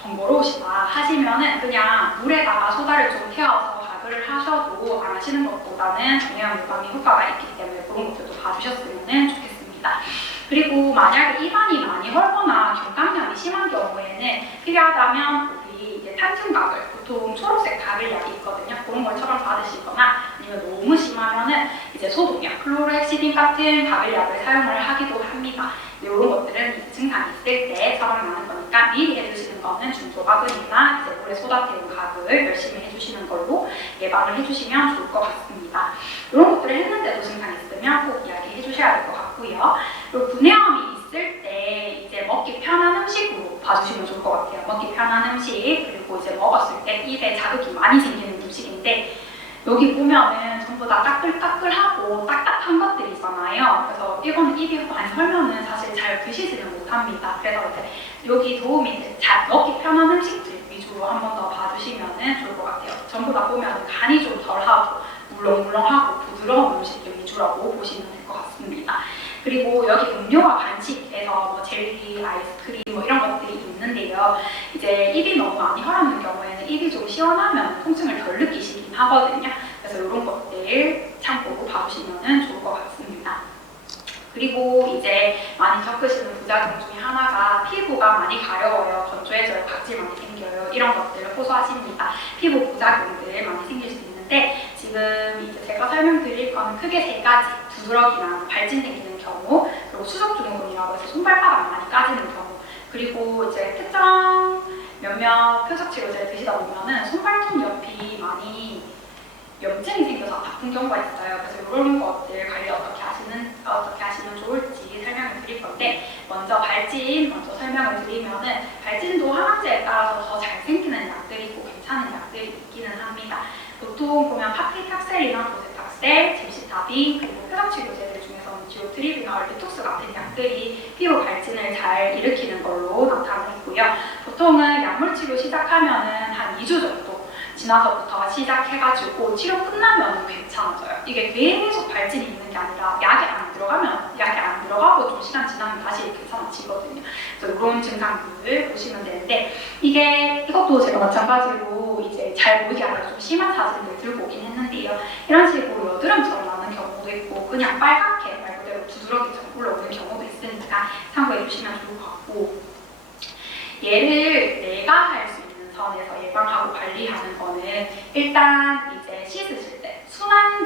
번거로우시다 하시면은 그냥 물에다가 소다를 좀 태워서 가글을 하셔도 안 하시는 것보다는 분해염 예방에 효과가 있기 때문에 그런 것들도 봐주셨으면 좋겠습니다. 그리고 만약에 입안이 많이 헐거나 경각염이 심한 경우에는 필요하다면 우리 이제 탄증가글, 보통 초록색 가글약이 있거든요. 그런 걸 처방 받으시거나 아니면 너무 심하면은 이제 소독약, 클로르헥시딘 같은 가글약을 사용을 하기도 합니다. 이런 것들은 증상이 있을 때 처방이 나는 거니까 미리 해주시는 거는 중조가글이나 이제 물에 소다 태운 가글 열심히 해주시는 걸로 예방을 해주시면 좋을 것 같습니다. 이런 것들을 했는데도 증상이 있으면 꼭 이야기해 주셔야 될 것 같고요. 그리고 분해염이 있을 때 이제 먹기 편한 음식으로 봐주시면 좋을 것 같아요. 먹기 편한 음식, 그리고 이제 먹었을 때 입에 자극이 많이 생기는 음식인데, 여기 보면은 전부 다 따끌따끌하고 딱딱한 것들이잖아요. 그래서 이거는 입이 많이 헐면은 사실 잘 드시지는 못합니다. 그래서 이제 여기 도움이 잘 먹기 편한 음식들 위주로 한 번 더 봐주시면은 좋을 것 같아요. 전부 다 보면 간이 좀 덜하고 물렁물렁하고 부드러운 음식들 위주라고 보시면 될 것 같습니다. 그리고 여기 음료와 간식에서 뭐 젤리, 아이스크림 뭐 이런 것들이 있는데요. 이제 입이 너무 많이 헐었는 경우에는 입이 좀 시원하면 통증을 덜 느끼시긴 하거든요. 그래서 이런 것들 참고 봐주시면 좋을 것 같습니다. 그리고 이제 많이 겪으시는 부작용 중에 하나가 피부가 많이 가려워요, 건조해져요, 각질 많이 생겨요, 이런 것들을 호소하십니다. 피부 부작용들 많이 생길 수 있는데, 지금 이제 제가 설명드릴 거는 크게 세 가지: 두드러기나 발진 생기는 경우, 그리고 수족증후군이라고 해서 손발바닥 많이 까지는 경우, 그리고 이제 특정 몇몇 표적치료제를 드시다 보면은 손발톱 옆이 많이 염증이 생겨서 아픈 경우가 있어요. 그래서 이런 것들 관리 어떻게 하시면 좋을지 설명을 드릴 건데, 먼저 발진 먼저 설명을 드리면은, 발진도 항암제에 따라서 더 잘 생기는 약들이 있고 괜찮은 약들이 있기는 합니다. 보통 보면 파피탁셀이나 도세탁셀, 짐시타빈, 그리고 표적치료제들 중에서는 지오트립이나 얼비톡스 같은 약들이 피부 발진을 잘 일으키는 걸로 나타나 있고요. 보통은 약물 치료 시작하면은 한 2주 정도 지나서부터 시작해가지고 치료 끝나면 괜찮아져요. 이게 계속 발진이 있는 게 아니라 약이 안 들어가고 좀 시간 지나면 다시 괜찮아지거든요. 그래서 이런 증상들을 보시면 되는데, 이것도 제가 마찬가지로 이제 잘 보이게 하려고 좀 심한 사진들 들고 오긴 했는데요. 이런 식으로 여드름처럼 나는 경우도 있고 그냥 빨갛게 말 그대로 두드러기처럼 올라오는 경우도 있으니까 참고해 주시면 좋을 것 같고, 얘를 내가 할 수 있는 선에서 예방하고 관리하는 거는 일단 이제 씻으실 때 순한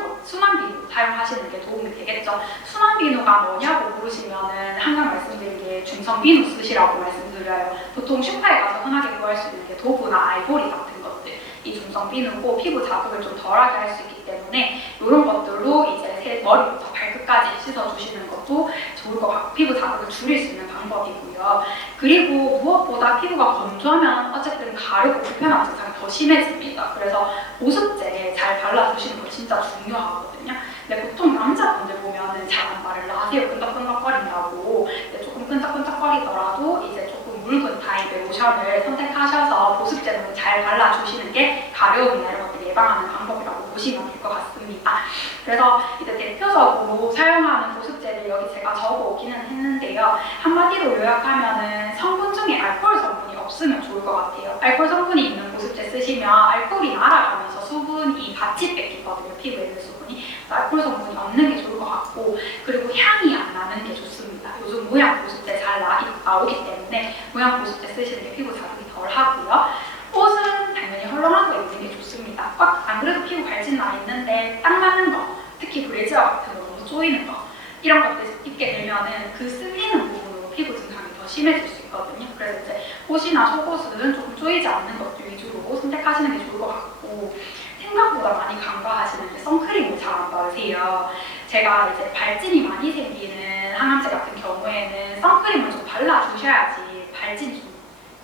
비누 사용하시는 게 도움이 되겠죠. 순한 비누가 뭐냐고 물으시면은 항상 말씀드린 게 중성 비누 쓰시라고 말씀드려요. 보통 슈퍼에 가서 흔하게 구할 수 있는 게 도브나 아이보리 같은 것들, 이 중성 비누고 피부 자극을 좀 덜하게 할 수 있기 때문에 이런 것들로 이제 머리부터 발끝까지 씻어주시는 것도 좋을 것 같고, 피부 자극을 줄일 수 있는 방법이고요. 그리고 무엇보다 피부가 건조하면 어쨌든 가렵고 불편한 증상이 더 심해집니다. 그래서 보습제 잘 발라주시는 거 진짜 중요하거든요. 근데 보통 남자분들 보면은 잘 안 바르려 하세요. 끈적끈적거린다고. 근데 조금 끈적끈적거리더라도 이제 조금 묽은 타입의 로션을 선택하셔서 보습제로 잘 발라주시는 게 가려움이나 이런 것들 예방하는 방법이라고 보시면 될 것 같습니다. 그래서 이제 대표적으로 사용하는 보습제를 여기 제가 적어오기는 했는데요. 한마디로 요약하면은 성분 중에 알코올 성분이 없으면 좋을 것 같아요. 알코올 성분이 있는 보습제 쓰시면 알코올이 날아가면서 수분이 같이 뺏기거든요. 피부에 있는 수분이. 알코올 성분이 없는 게 좋을 것 같고, 그리고 향이 안 나는 게 좋습니다. 요즘 모양 보습제 잘 나오기 때문에 모양 보습제 쓰시는 게 피부 자극이 덜 하고요. 옷은 당연히 헐렁한 거 입는 게 좋습니다. 안 그래도 피부 갈진 나 있는데 딱 맞는 거, 특히 브래지어 같은 거 너무 조이는 거, 이런 것들 입게 되면은 그 쓸리는 부분으로 피부 증상이 더 심해질 수 있거든요. 그래서 이제 옷이나 속옷은 조금 조이지 않는 것들 위주로 선택하시는 게 좋을 것 같고, 생각보다 많이 간과하시는 게 선크림을 잘 안 바르세요. 제가 이제 발진이 많이 생기는 항암제 같은 경우에는 선크림을 좀 발라주셔야지 발진이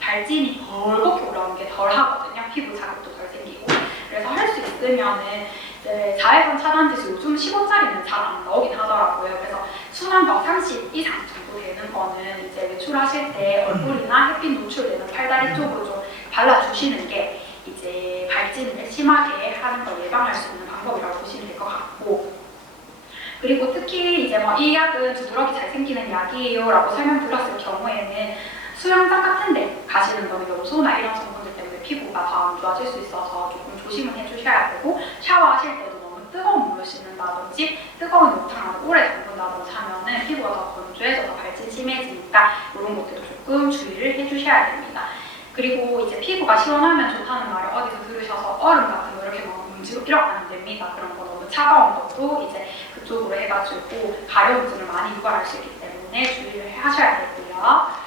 벌겋게 올라오는 게 덜 하거든요. 피부 자극도 덜 생기고. 그래서 할 수 있으면은 이제 자외선 차단 지수 요즘 15짜리는 잘 안 나오긴 하더라고요. 그래서 순환도 30 이상 정도 되는 거는 이제 외출하실 때 얼굴이나 햇빛 노출되는 팔다리 쪽으로 좀 발라주시는 게 이제 발진을 심하게 하는 걸 예방할 수 있는 방법이라고 보시면 될 것 같고, 그리고 특히 이제 뭐 이 약은 두드러기 잘 생기는 약이에요라고 설명드렸을 경우에는 수영장 같은 데 가시는 거는 요소나 이런 성분들 때문에 피부가 더 안 좋아질 수 있어서 조금 조심을 해주셔야 되고, 샤워하실 때도 너무 뜨거운 물로 씻는다든지 뜨거운 욕탕을 오래 담근다든지 하면은 피부가 더 건조해져서 발진 심해지니까 이런 것들도 조금 주의를 해주셔야 됩니다. 그리고 이제 피부가 시원하면 좋다는 말을 어디서 들으셔서 얼음 같은 거 이렇게 막 문지르고 이러면 안 됩니다. 그런 거 너무 차가운 것도 이제 그쪽으로 해가지고 가려움증을 많이 유발할 수 있기 때문에 주의를 하셔야 되고요.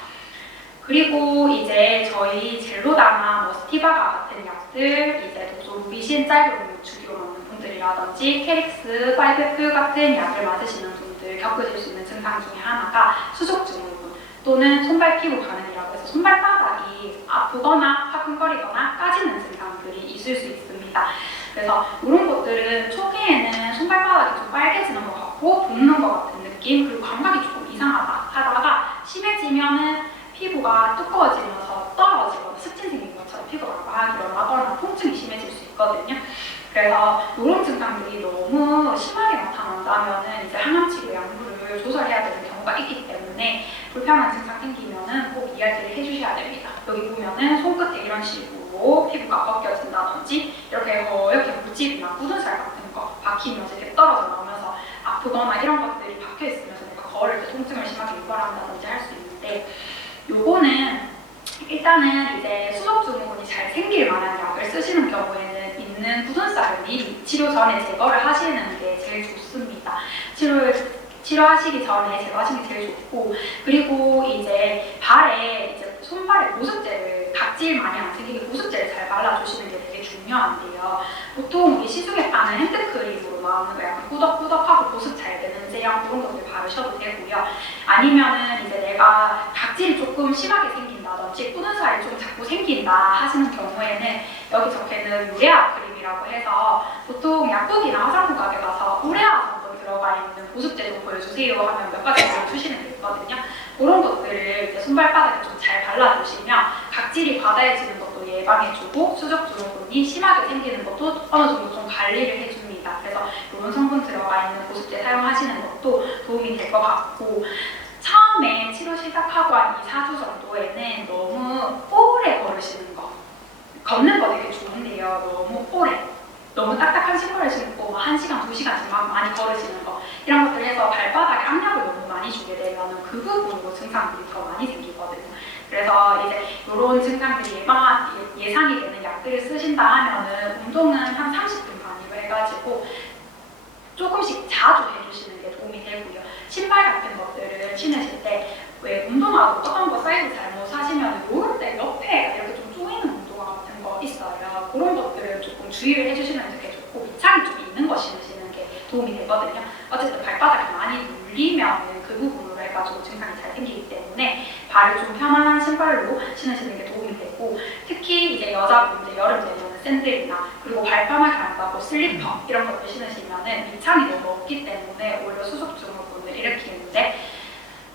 그리고 이제 저희 젤로다나 뭐 스티바가 같은 약들, 이제 독소루비신 짧은 주기로 먹는 분들이라든지 캐릭스, 파이페프 같은 약을 맞으시는 분들 겪으실 수 있는 증상 중에 하나가 수족 증후군 또는 손발 피부 반응이라고 해서 손발바닥이 아프거나 화끈거리거나 까지는 증상들이 있을 수 있습니다. 그래서 이런 것들은 초기에는 손발바닥이 좀 빨개지는 것 같고 붓는 것 같은 느낌, 그리고 감각이 조금 이상하다 하다가 심해지면은 피부가 두꺼워지면서 떨어지거나 습진 생긴 것처럼 피부가 막 일어나거나 통증이 심해질 수 있거든요. 그래서 이런 증상들이 너무 심하게 나타난다면은 이제 항암치료 약물을 조절해야 되는 경우가 있기 때문에 불편한 증상 생기면은 꼭 이야기를 해주셔야 됩니다. 여기 보면은 손끝에 이런 식으로 피부가 벗겨진다든지 이렇게 허옇게 물집이나 굳은 살 같은 거 박히면서 이렇게 떨어져 나오면서 아프거나 이런 것들이 박혀 있으면서 내가 걸을 때 통증을 심하게 유발한다든지 할 수 있는데, 요거는 일단은 이제 수족증후군이 잘 생길 만한 약을 쓰시는 경우에는 있는 굳은 살을 미리 치료 전에 제거를 하시는 게 제일 좋습니다. 치료하시기 전에 제거하시는 게 제일 좋고, 그리고 이제 발에 이제 손발에 보습제를 각질 많이 안 생기게 보습제를 잘 발라주시는 게 되게 중요한데요. 보통 우리 시중에 파는 핸드크림으로 나오는 거 약간 꾸덕꾸덕하고 보습 잘 되는 제형 그런 것들 바르셔도 되고요. 아니면은 이제 내가 각질이 조금 심하게 생긴다든지 굳은 살이 좀 자꾸 생긴다 하시는 경우에는 여기 적혀있는 우레아 크림이라고 해서 보통 약국이나 화장품 가게 가서 우레아 성분 들어가 있는 보습제도 보여주세요 하면 몇 가지 보여주시는 게 있거든요. 그런 것들을 이제 손발바닥에 좀 잘 발라주시면 각질이 과다해지는 것도 예방해주고 수족증후군이 심하게 생기는 것도 어느 정도 좀 관리를 해줍니다. 그래서 이런 성분 들어가 있는 보습제 사용하시는 것도 도움이 될 것 같고, 처음에 치료 시작하고 한 2-4주 정도에는 너무 오래 걸으시는 거, 걷는 거 되게 좋은데요. 너무 오래, 너무 딱딱한 신발을 신고 1시간, 2시간씩 많이 걸으시는 거, 이런 것들 해서 발바닥에 압력을 너무 많이 주게 되면 그 부분으로 증상들이 더 많이 생기거든요. 그래서 이제 이런 증상들이 예상이 되는 약들을 쓰신다 하면은 운동은 한 30분 단위로 해가지고 조금씩 자주 해주시는 게 도움이 되고요. 신발 같은 것들을 신으실 때 왜 운동화도 어떤 거 사이즈 잘못 사시면 요럴 때 옆에 이렇게 좀 조이는 운동화 같은 거 있어요. 그런 것들을 조금 주의를 해주시면 되게 좋고, 밑창이 좀 있는 거 신으시는 게 도움이 되거든요. 어쨌든 발바닥이 많이 눌리면 그 부분으로 해가지고 증상이 잘 생기기 때문에 발을 좀 편안한 신발로 신으시는 게 도움이 되고, 특히 이제 여자분들 여름 되면 샌들이나 그리고 발 편하게 한다고 슬리퍼 이런 것들 신으시면은 밑창이 너무 없기 때문에 오히려 수족 증후군을 일으키는데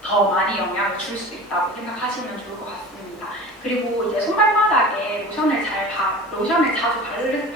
더 많이 영향을 줄 수 있다고 생각하시면 좋을 것 같습니다. 그리고 이제 손발바닥에 로션을 자주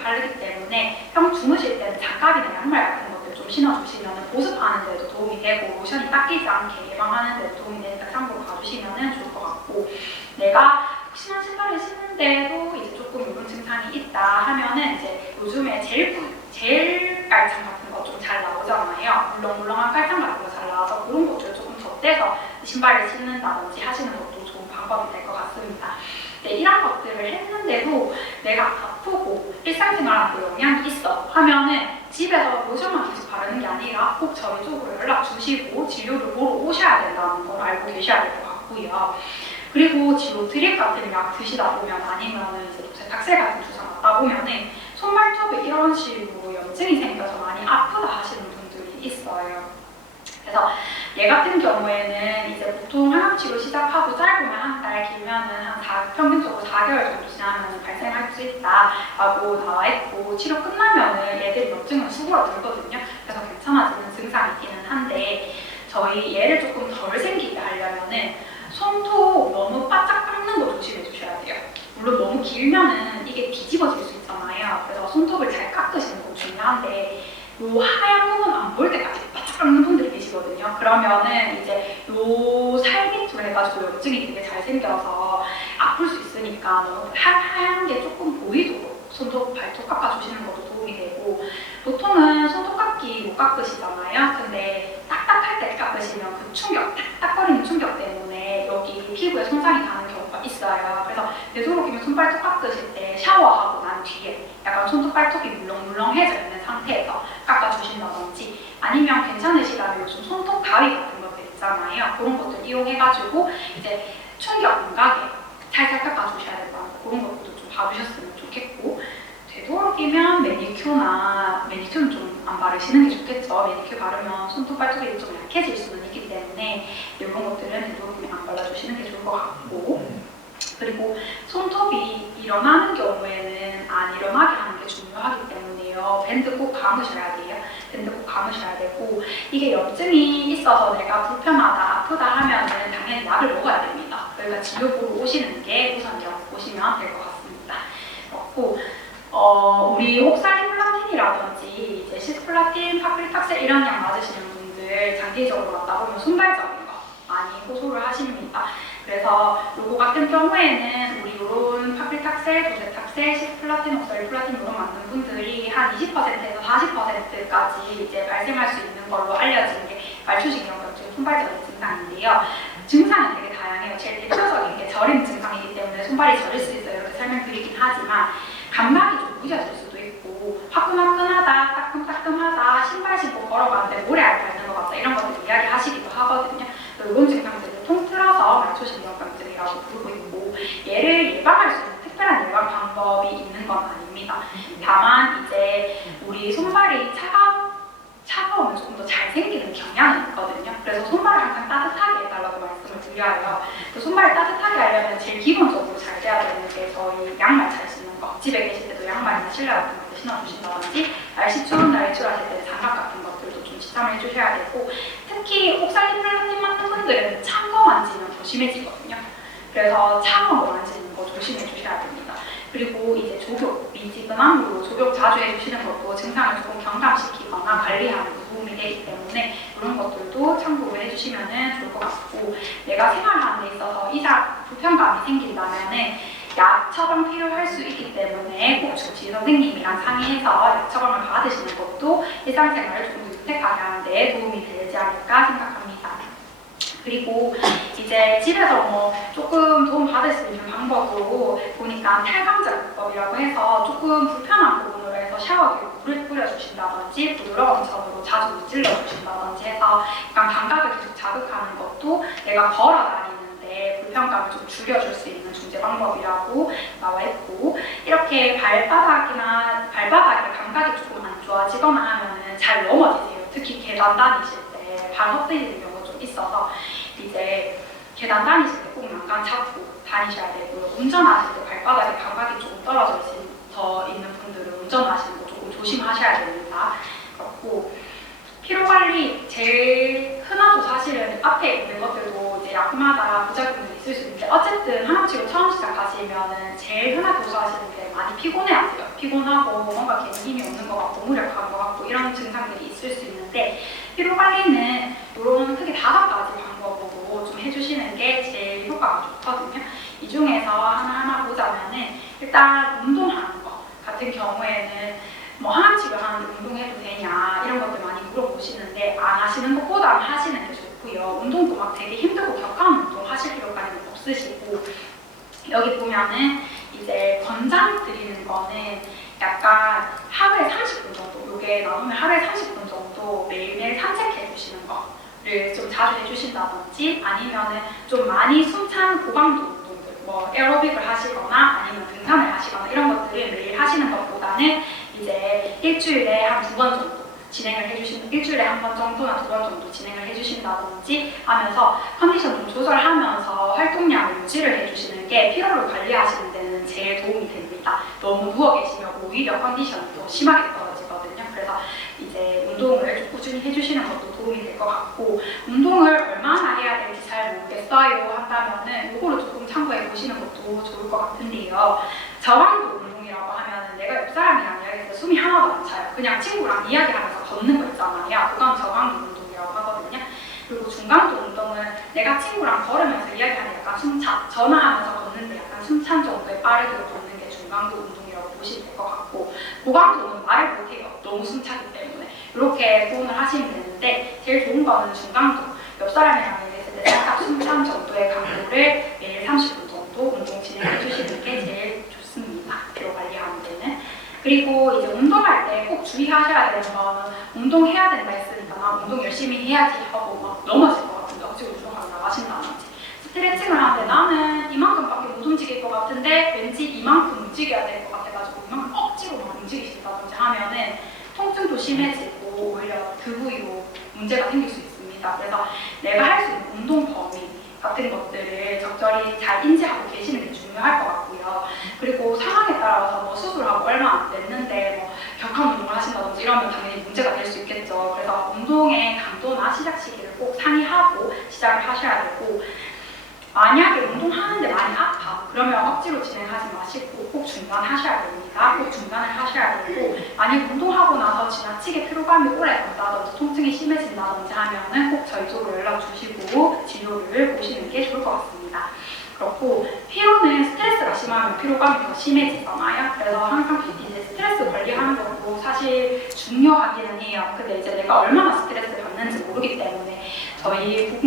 바르기 때문에 주무실 때는 장갑이나 양말 같은 것들 좀 신어주시면 보습하는 데도 도움이 되고 로션이 닦이지 않게 예방하는 데도 도움이 되니까 참고로 봐주시면 좋을 것 같고, 내가 혹시나 신발을 신는데도 이제 조금 이런 증상이 있다 하면은 이제 요즘에 젤 깔창 같은 거 좀 잘 나오잖아요. 물렁물렁한 깔창 같은 거 잘 나와서 그런 것들 조금 덧대서 신발을 신는다든지 하시는 것도 좋은 방법이 될 것 같습니다. 네, 이런 것들을 했는데도 내가 아프고 일상생활하는 데 영향이 있어 하면은 집에서 로션만 계속 바르는 게 아니라 꼭 저희 쪽으로 연락 주시고 진료를 보러 오셔야 된다는 걸 알고 계셔야 될 것 같고요. 그리고 지로트립 같은 약 드시다 보면 아니면은 이제 닥셀 같은 주사 맞다 보면은 손발톱에 이런 식으로 염증이 생겨서 많이 아프다 하시는 분들이 있어요. 그래서 얘 같은 경우에는 이제 보통 항암치료 시작하고 짧으면 한 달, 길면은 평균적으로 4개월 정도 지나면 발생할 수 있다라고 나와 있고, 치료 끝나면은 얘들이 염증은 수그러들거든요. 그래서 괜찮아지는 증상이 있기는 한데, 저희 얘를 조금 덜 생기게 하려면은 손톱 너무 바짝 깎는 거 조심해 주셔야 돼요. 물론 너무 길면은 이게 뒤집어질 수 있잖아요. 그래서 손톱을 잘 깎으시는 거 중요한데, 요 하얀 부분 안 보일 때까지 바짝 깎는 분들이 계시거든요. 그러면은 이제 요 살 밑으로 해가지고 염증이 되게 잘 생겨서 아플 수 있으니까 너무 하얀 게 조금 보이도록 손톱, 발톱 깎아주시는 것도 도움이 되고, 보통은 손톱 깎기 못 깎으시잖아요. 근데 딱딱할 때 깎으시면 그 충격, 딱딱거리는 충격 때문에 여기 피부에 손상이 가는 경우가 있어요. 그래서 되도록이면 손발톱 깎으실 때 샤워하고 난 뒤에 약간 손톱 발톱이 물렁물렁해져 있는 상태에서 깎아주신다든지, 아니면 괜찮으시다면 요즘 손톱 가위 같은 것들 있잖아요. 그런 것들 이용해가지고 이제 충격 안 가게 살살 깎아주셔야 될 것 같고, 그런 것도 좀 봐주셨으면 좋겠고, 되도록이면 매니큐어는 좀 안 바르시는 게 좋겠죠. 매니큐어 바르면 손톱 발톱이 좀 약해질 수는 있기 때문에 이런 것들은 되도록이면 안 발라주시는 게 좋을 것 같고, 그리고 손톱이 일어나는 경우에는 안 일어나게 하는 게 중요하기 때문에요. 밴드 꼭 감으셔야 돼요. 밴드 꼭 감으셔야 되고, 이게 염증이 있어서 내가 불편하다, 아프다 하면은 당연히 약을 먹어야 됩니다. 그러니까 진료 보러 오시는 게 우선이라고 보시면 될 것 같습니다. 그렇고, 우리 옥살리플라틴이라든지 이제 시스플라틴, 파크리탁셀 이런 약 맞으시는 분들 장기적으로 왔다 보면 손발적인 거 많이 호소를 하십니다. 그래서 요거 같은 경우에는 우리 요런 파크리탁셀, 도세탁셀, 시스플라틴, 옥살리플라틴 요런 맞는 분들이 한 20%에서 40%까지 이제 발생할 수 있는 걸로 알려진 게 말초식 영역증 손발적인 증상인데요. 증상은 되게 다양해요. 제일 대표적인 게 저림 증상이기 때문에 손발이 저릴 수 있어요. 이렇게 설명드리긴 하지만, 감각이 좀 무뎌질 수도 있고, 화끈화끈하다, 따끔따끔하다, 신발 신고 걸어가는데 모래알 밟는 것 같다, 이런 것들 이야기하시기도 하거든요. 이런 증상들을 통틀어서 말초신경병증이라고 부르고 있고, 얘를 예방할 수 있는 특별한 예방 방법이 있는 건 아닙니다. 다만 이제 우리 손발이 차가우면 조금 더 잘 생기는 경향은 있거든요. 그래서 손발을 항상 따뜻하게 해달라고 말씀을 드려요. 그 손발을 따뜻하게 하려면 제일 기본적으로 잘 돼야 되는 게 저희 양말 잘 신는 거. 집에 계실 때도 양말이나 실내 같은 것들 신어주신다든지, 날씨 추운 날 외출하실 때 장갑 같은 것들도 좀 지참을 해주셔야 되고, 특히 옥살리플라틴 맞는 분들은 찬 거 만지면 더 심해지거든요. 그래서 차가운 거 만지는 거 조심해 주셔야 됩니다. 그리고 이제 조격, 미지근한 물로 조격 자주 해주시는 것도 증상을 조금 경감시키거나 관리하는 데 도움이 되기 때문에 이런 것들도 참고로 해주시면 좋을 것 같고, 내가 생활하는 데 있어서 이상 불편감이 생긴다면 약 처방 필요할 수 있기 때문에 꼭 주치 선생님이랑 상의해서 약 처방을 받으시는 것도 일상생활을 조금 더 윤택하게 하는 데 도움이 되지 않을까 생각합니다. 그리고 이제 집에서 뭐 조금 도움 받을 수 있는 방법으로 보니까 탈감제법이라고 해서 조금 불편한 부분으로 해서 샤워기로 물을 뿌려주신다든지 부드러운 천으로 자주 문질러 주신다든지 해서 약간 감각을 계속 자극하는 것도 내가 걸어 다니는데 불편감을 좀 줄여줄 수 있는 중재 방법이라고 나와 있고, 이렇게 발바닥에 감각이 조금 안 좋아지거나 하면은 잘 넘어지세요. 특히 계단 다니실 때 발 헛디디는 경우 좀 있어서 이제 계단 다니실 때 꼭 난간 잡고 다니셔야 되고요. 운전하실 때 발바닥에 감각이 조금 떨어져 있는 분들은 운전하시는 거 조금 조심하셔야 됩니다. 그렇고 피로관리 제일 흔하죠. 사실은 앞에 있는 것들도 이제 약마다 부작용이 있을 수 있는데 어쨌든 항암치료 처음 시작하시면은 제일 흔하게 호소하시는 게 많이 피곤해하세요. 피곤하고 뭔가 괜히 힘이 없는 것 같고 무력한 것 같고 이런 증상들이 있을 수 있는데 피로관리는 이런 크게 5가지 방법으로 좀 해주시는 게 제일 효과가 좋거든요. 이 중에서 하나하나 보자면은 일단 운동하는 거 같은 경우에는 뭐 항암치료 하는데 운동해도 되냐 이런 것들 많이 물어보시는데 안 하시는 것보다는 하시는 게 좋고요. 운동도 막 되게 힘들고 격한 운동 하실 필요까지는 없으시고 여기 보면은 이제 권장 드리는 거는 약간 하루에 30분 정도 요게 나오면 하루에 30분 정도 매일매일 산책해 주시는 거를 좀 자주 해주신다든지 아니면은 좀 많이 숨찬 고강도 운동들 뭐 에어로빅을 하시거나 아니면 등산을 하시거나 이런 것들을 매일 하시는 것보다는 이제 일주일에 한 2번 정도 진행을 해주시는 일주일에 한 번 정도나 2번 정도 진행을 해주신다든지 하면서 컨디션 좀 조절하면서 활동량을 유지를 해주시는 게 피로를 관리하시는 데는 제일 도움이 됩니다. 너무 누워 계시면 오히려 컨디션이 더 심하게 떨어지거든요. 그래서 이제 운동을 좀 꾸준히 해주시는 것도 도움이 될 것 같고 운동을 얼마나 해야 될지 잘 모르겠어요 한다면은 이거를 조금 참고해 보시는 것도 좋을 것 같은데요. 저강도 운동이라고 하면은 내가 옆 사람이랑 이야기해서 숨이 하나도 안 차요. 그냥 친구랑 이야기하면서 걷는 거 있잖아요. 그건 저강도 운동이라고 하거든요. 그리고 중강도 운동은 내가 친구랑 걸으면서 이야기하는 약간 숨차, 전화하면서 걷는데 약간 숨찬 정도의 빠르게 걷는 게 중강도 운동이라고 보시면 될 것 같고 고강도는 말을 못해요. 너무 숨차기 때문에 이렇게 구분을 하시면 되는데 제일 좋은 거는 중강도 옆 사람이랑 얘기했을 때 살짝 숨찬 정도의 강도를 매일 30분 정도 운동 진행해 주시는 게 제일 좋습니다. 피로 관리하는 데는. 그리고 이제 운동할 때 꼭 주의하셔야 되는 거는 운동해야 된다 했으니까 나 운동 열심히 해야지 하고 막 넘어질 것 같은데 억지로 운동하러 나가신다든지 스트레칭을 하는데 나는 이만큼밖에 못 움직일 것 같은데 왠지 이만큼 움직여야 될 것 같아가지고 이만큼 억지로 막 움직이신다든지 하면은 통증도 심해지고 오히려 그 부위로 문제가 생길 수 있습니다. 그래서 내가 할 수 있는 운동 범위 같은 것들을 적절히 잘 인지하고 계시는 게 중요할 것 같고요. 그리고 상황에 따라서 뭐 수술하고 얼마 안 됐는데 뭐 격한 운동을 하신다든지 이러면 당연히 문제가 될 수 있겠죠. 그래서 운동의 강도나 시작 시기를 꼭 상의하고 시작을 하셔야 되고 만약에 운동하는데 많이 아파 그러면 억지로 진행하지 마시고 꼭 중단하셔야 됩니다. 꼭 중단을 하셔야 되고 만약 운동하고 나서 지나치게 피로감이 오래 간다든지 통증이 심해진다든지 하면은 꼭 저희 쪽으로 연락 주시고 진료를 보시는 게 좋을 것 같습니다. 그렇고 피로는 스트레스가 심하면 피로감이 더 심해지잖아요. 그래서 항상 이제 스트레스 관리하는 것도 사실 중요하기는 해요. 근데 이제 내가 얼마나 스트레스를 받는지 모르기 때문에 저희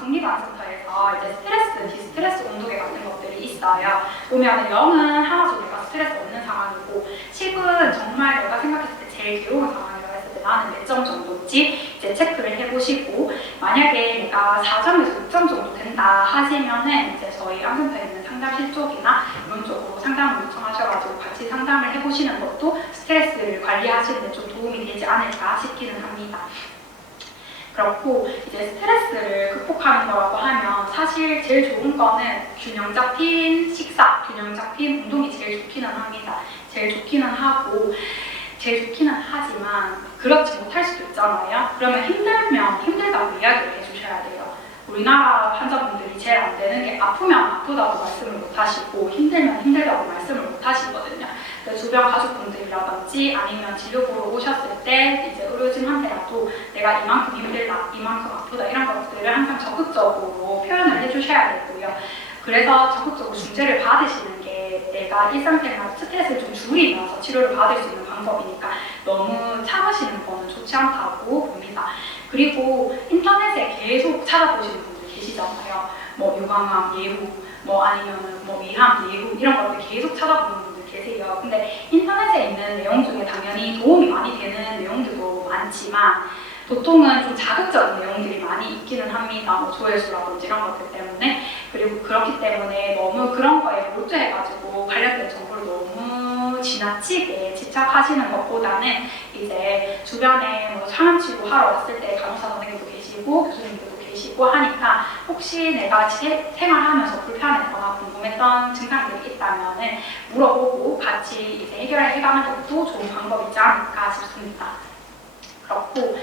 국립암센터에서 이제 스트레스, 디스트레스 온도계 같은 것들이 있어요. 보면 0은 하나도 내가 스트레스 없는 상황이고 10은 정말 내가 생각했을 때 제일 괴로운 상황이라고 했을 때 나는 몇 점 정도인지 이제 체크를 해보시고 만약에 내가 4점에서 6점 정도 된다 하시면은 이제 저희 암센터에 있는 상담실 쪽이나 이런 쪽으로 상담을 요청하셔가지고 같이 상담을 해보시는 것도 스트레스를 관리하시는 데 좀 도움이 되지 않을까 싶기는 합니다. 그렇고 이제 스트레스를 극복하는 거라고 하면 사실 제일 좋은 거는 균형 잡힌 식사, 균형 잡힌 운동이 제일 좋기는 합니다. 제일 좋기는 하고 제일 좋기는 하지만 그렇지 못할 수도 있잖아요. 그러면 힘들면 힘들다고 이야기를 해주셔야 돼요. 우리나라 환자분들이 제일 안 되는 게 아프면 아프다고 말씀을 못 하시고 힘들면 힘들다고 말씀을 못 하시거든요. 주변 가족분들이라든지 아니면 진료 보러 오셨을 때 이제 의료진한테라도 내가 이만큼 힘들다, 이만큼 아프다 이런 것들을 항상 적극적으로 표현을 해주셔야 되고요. 그래서 적극적으로 중재를 받으시는 게 내가 일상생활 스트레스를 좀 줄이면서 치료를 받을 수 있는 방법이니까 너무 참으시는 거는 좋지 않다고 봅니다. 그리고 인터넷에 계속 찾아보시는 분들 계시잖아요. 뭐 유방암 예후, 뭐 아니면은 뭐 위암 예후 이런 것들 계속 찾아보는 분들 계세요. 근데 인터넷에 있는 내용 중에 당연히 도움이 많이 되는 내용들도 많지만 보통은 좀 자극적인 내용들이 많이 있기는 합니다. 뭐 조회수라든지 이런 것들 때문에. 그리고 그렇기 때문에 너무 그런 거에 몰두해가지고 관련된 정보를 너무 지나치게 집착하시는 것보다는 이제 주변에 뭐 항암치료 하러 왔을 때 간호사 선생님도 계시고 교수님들도 계시고 하니까 혹시 내가 생활하면서 불편했거나 궁금했던 증상들이 있다면은 물어보고 같이 이제 해결해가는 것도 좋은 방법이지 않을까 싶습니다. 그렇고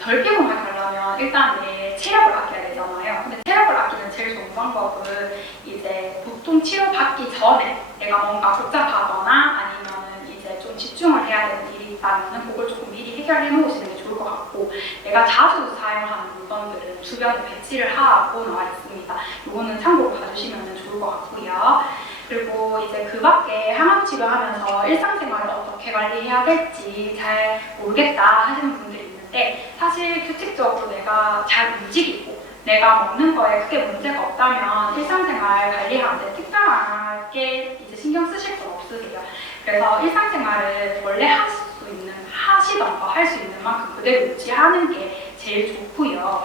덜 피곤하게 하려면 일단 내 체력을 아껴야 되잖아요. 근데 체력을 아끼는 제일 좋은 방법은 이제 보통 치료받기 전에 내가 뭔가 복잡하거나 아니면은 이제 좀 집중을 해야 되는 일이 있다면은 그걸 조금 미리 해결해 놓으시는 게 좋을 것 같고, 내가 자주 사용하는 물건들은 주변에 배치를 하고 나와 있습니다. 이거는 참고로 봐주시면 좋을 것 같고요. 그리고 이제 그 밖에 항암 치료하면서 일상생활을 어떻게 관리해야 될지 잘 모르겠다 하시는 분들이 있는데, 사실 규칙적으로 내가 잘 움직이고 내가 먹는 거에 크게 문제가 없다면 일상생활 관리하는데 특별하게 이제 신경 쓰실 건 없으세요. 그래서 일상생활을 원래 하시던 거 할 수 있는 만큼 그대로 유지하는 게 제일 좋고요.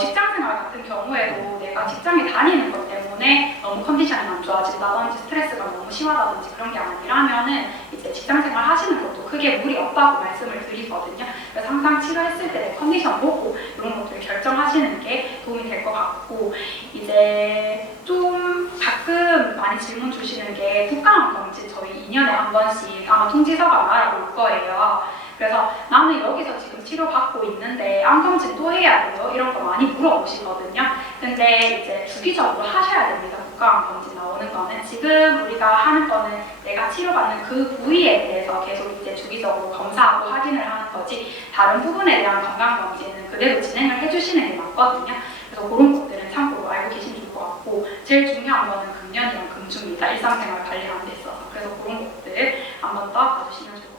직장생활 같은 경우에도 내가 직장에 다니는 것 때문에 너무 컨디션이 안 좋아진다든지 스트레스가 너무 심하다든지 그런 게 아니라면은 이제 직장생활 하시는 것도 크게 무리 없다고 말씀을 드리거든요. 그래서 항상 치료했을 때 내 컨디션 보고 이런 것들을 결정하시는 게 도움이 될 것 같고, 이제 좀 가끔 많이 질문 주시는 게 국가암 검진 저희 2년에 한 번씩 아마 통지서가 날아올 거예요. 그래서 나는 여기서 지금 치료받고 있는데 암 검진 또 해야 돼요? 이런 거 많이 물어보시거든요. 근데 이제 주기적으로 하셔야 됩니다. 국가암 검진 나오는 거는. 지금 우리가 하는 거는 내가 치료받는 그 부위에 대해서 계속 이제 주기적으로 검사하고 확인을 하는 거지, 다른 부분에 대한 건강 검진은 그대로 진행을 해주시는 게 맞거든요. 그래서 그런 것들은 참고로 알고 계시면 좋을 것 같고, 제일 중요한 거는 금연이랑 금주입니다. 일상생활 관리하는 데 있어서. 그래서 그런 것들 한 번 더 봐주시면 좋을 것 같아요.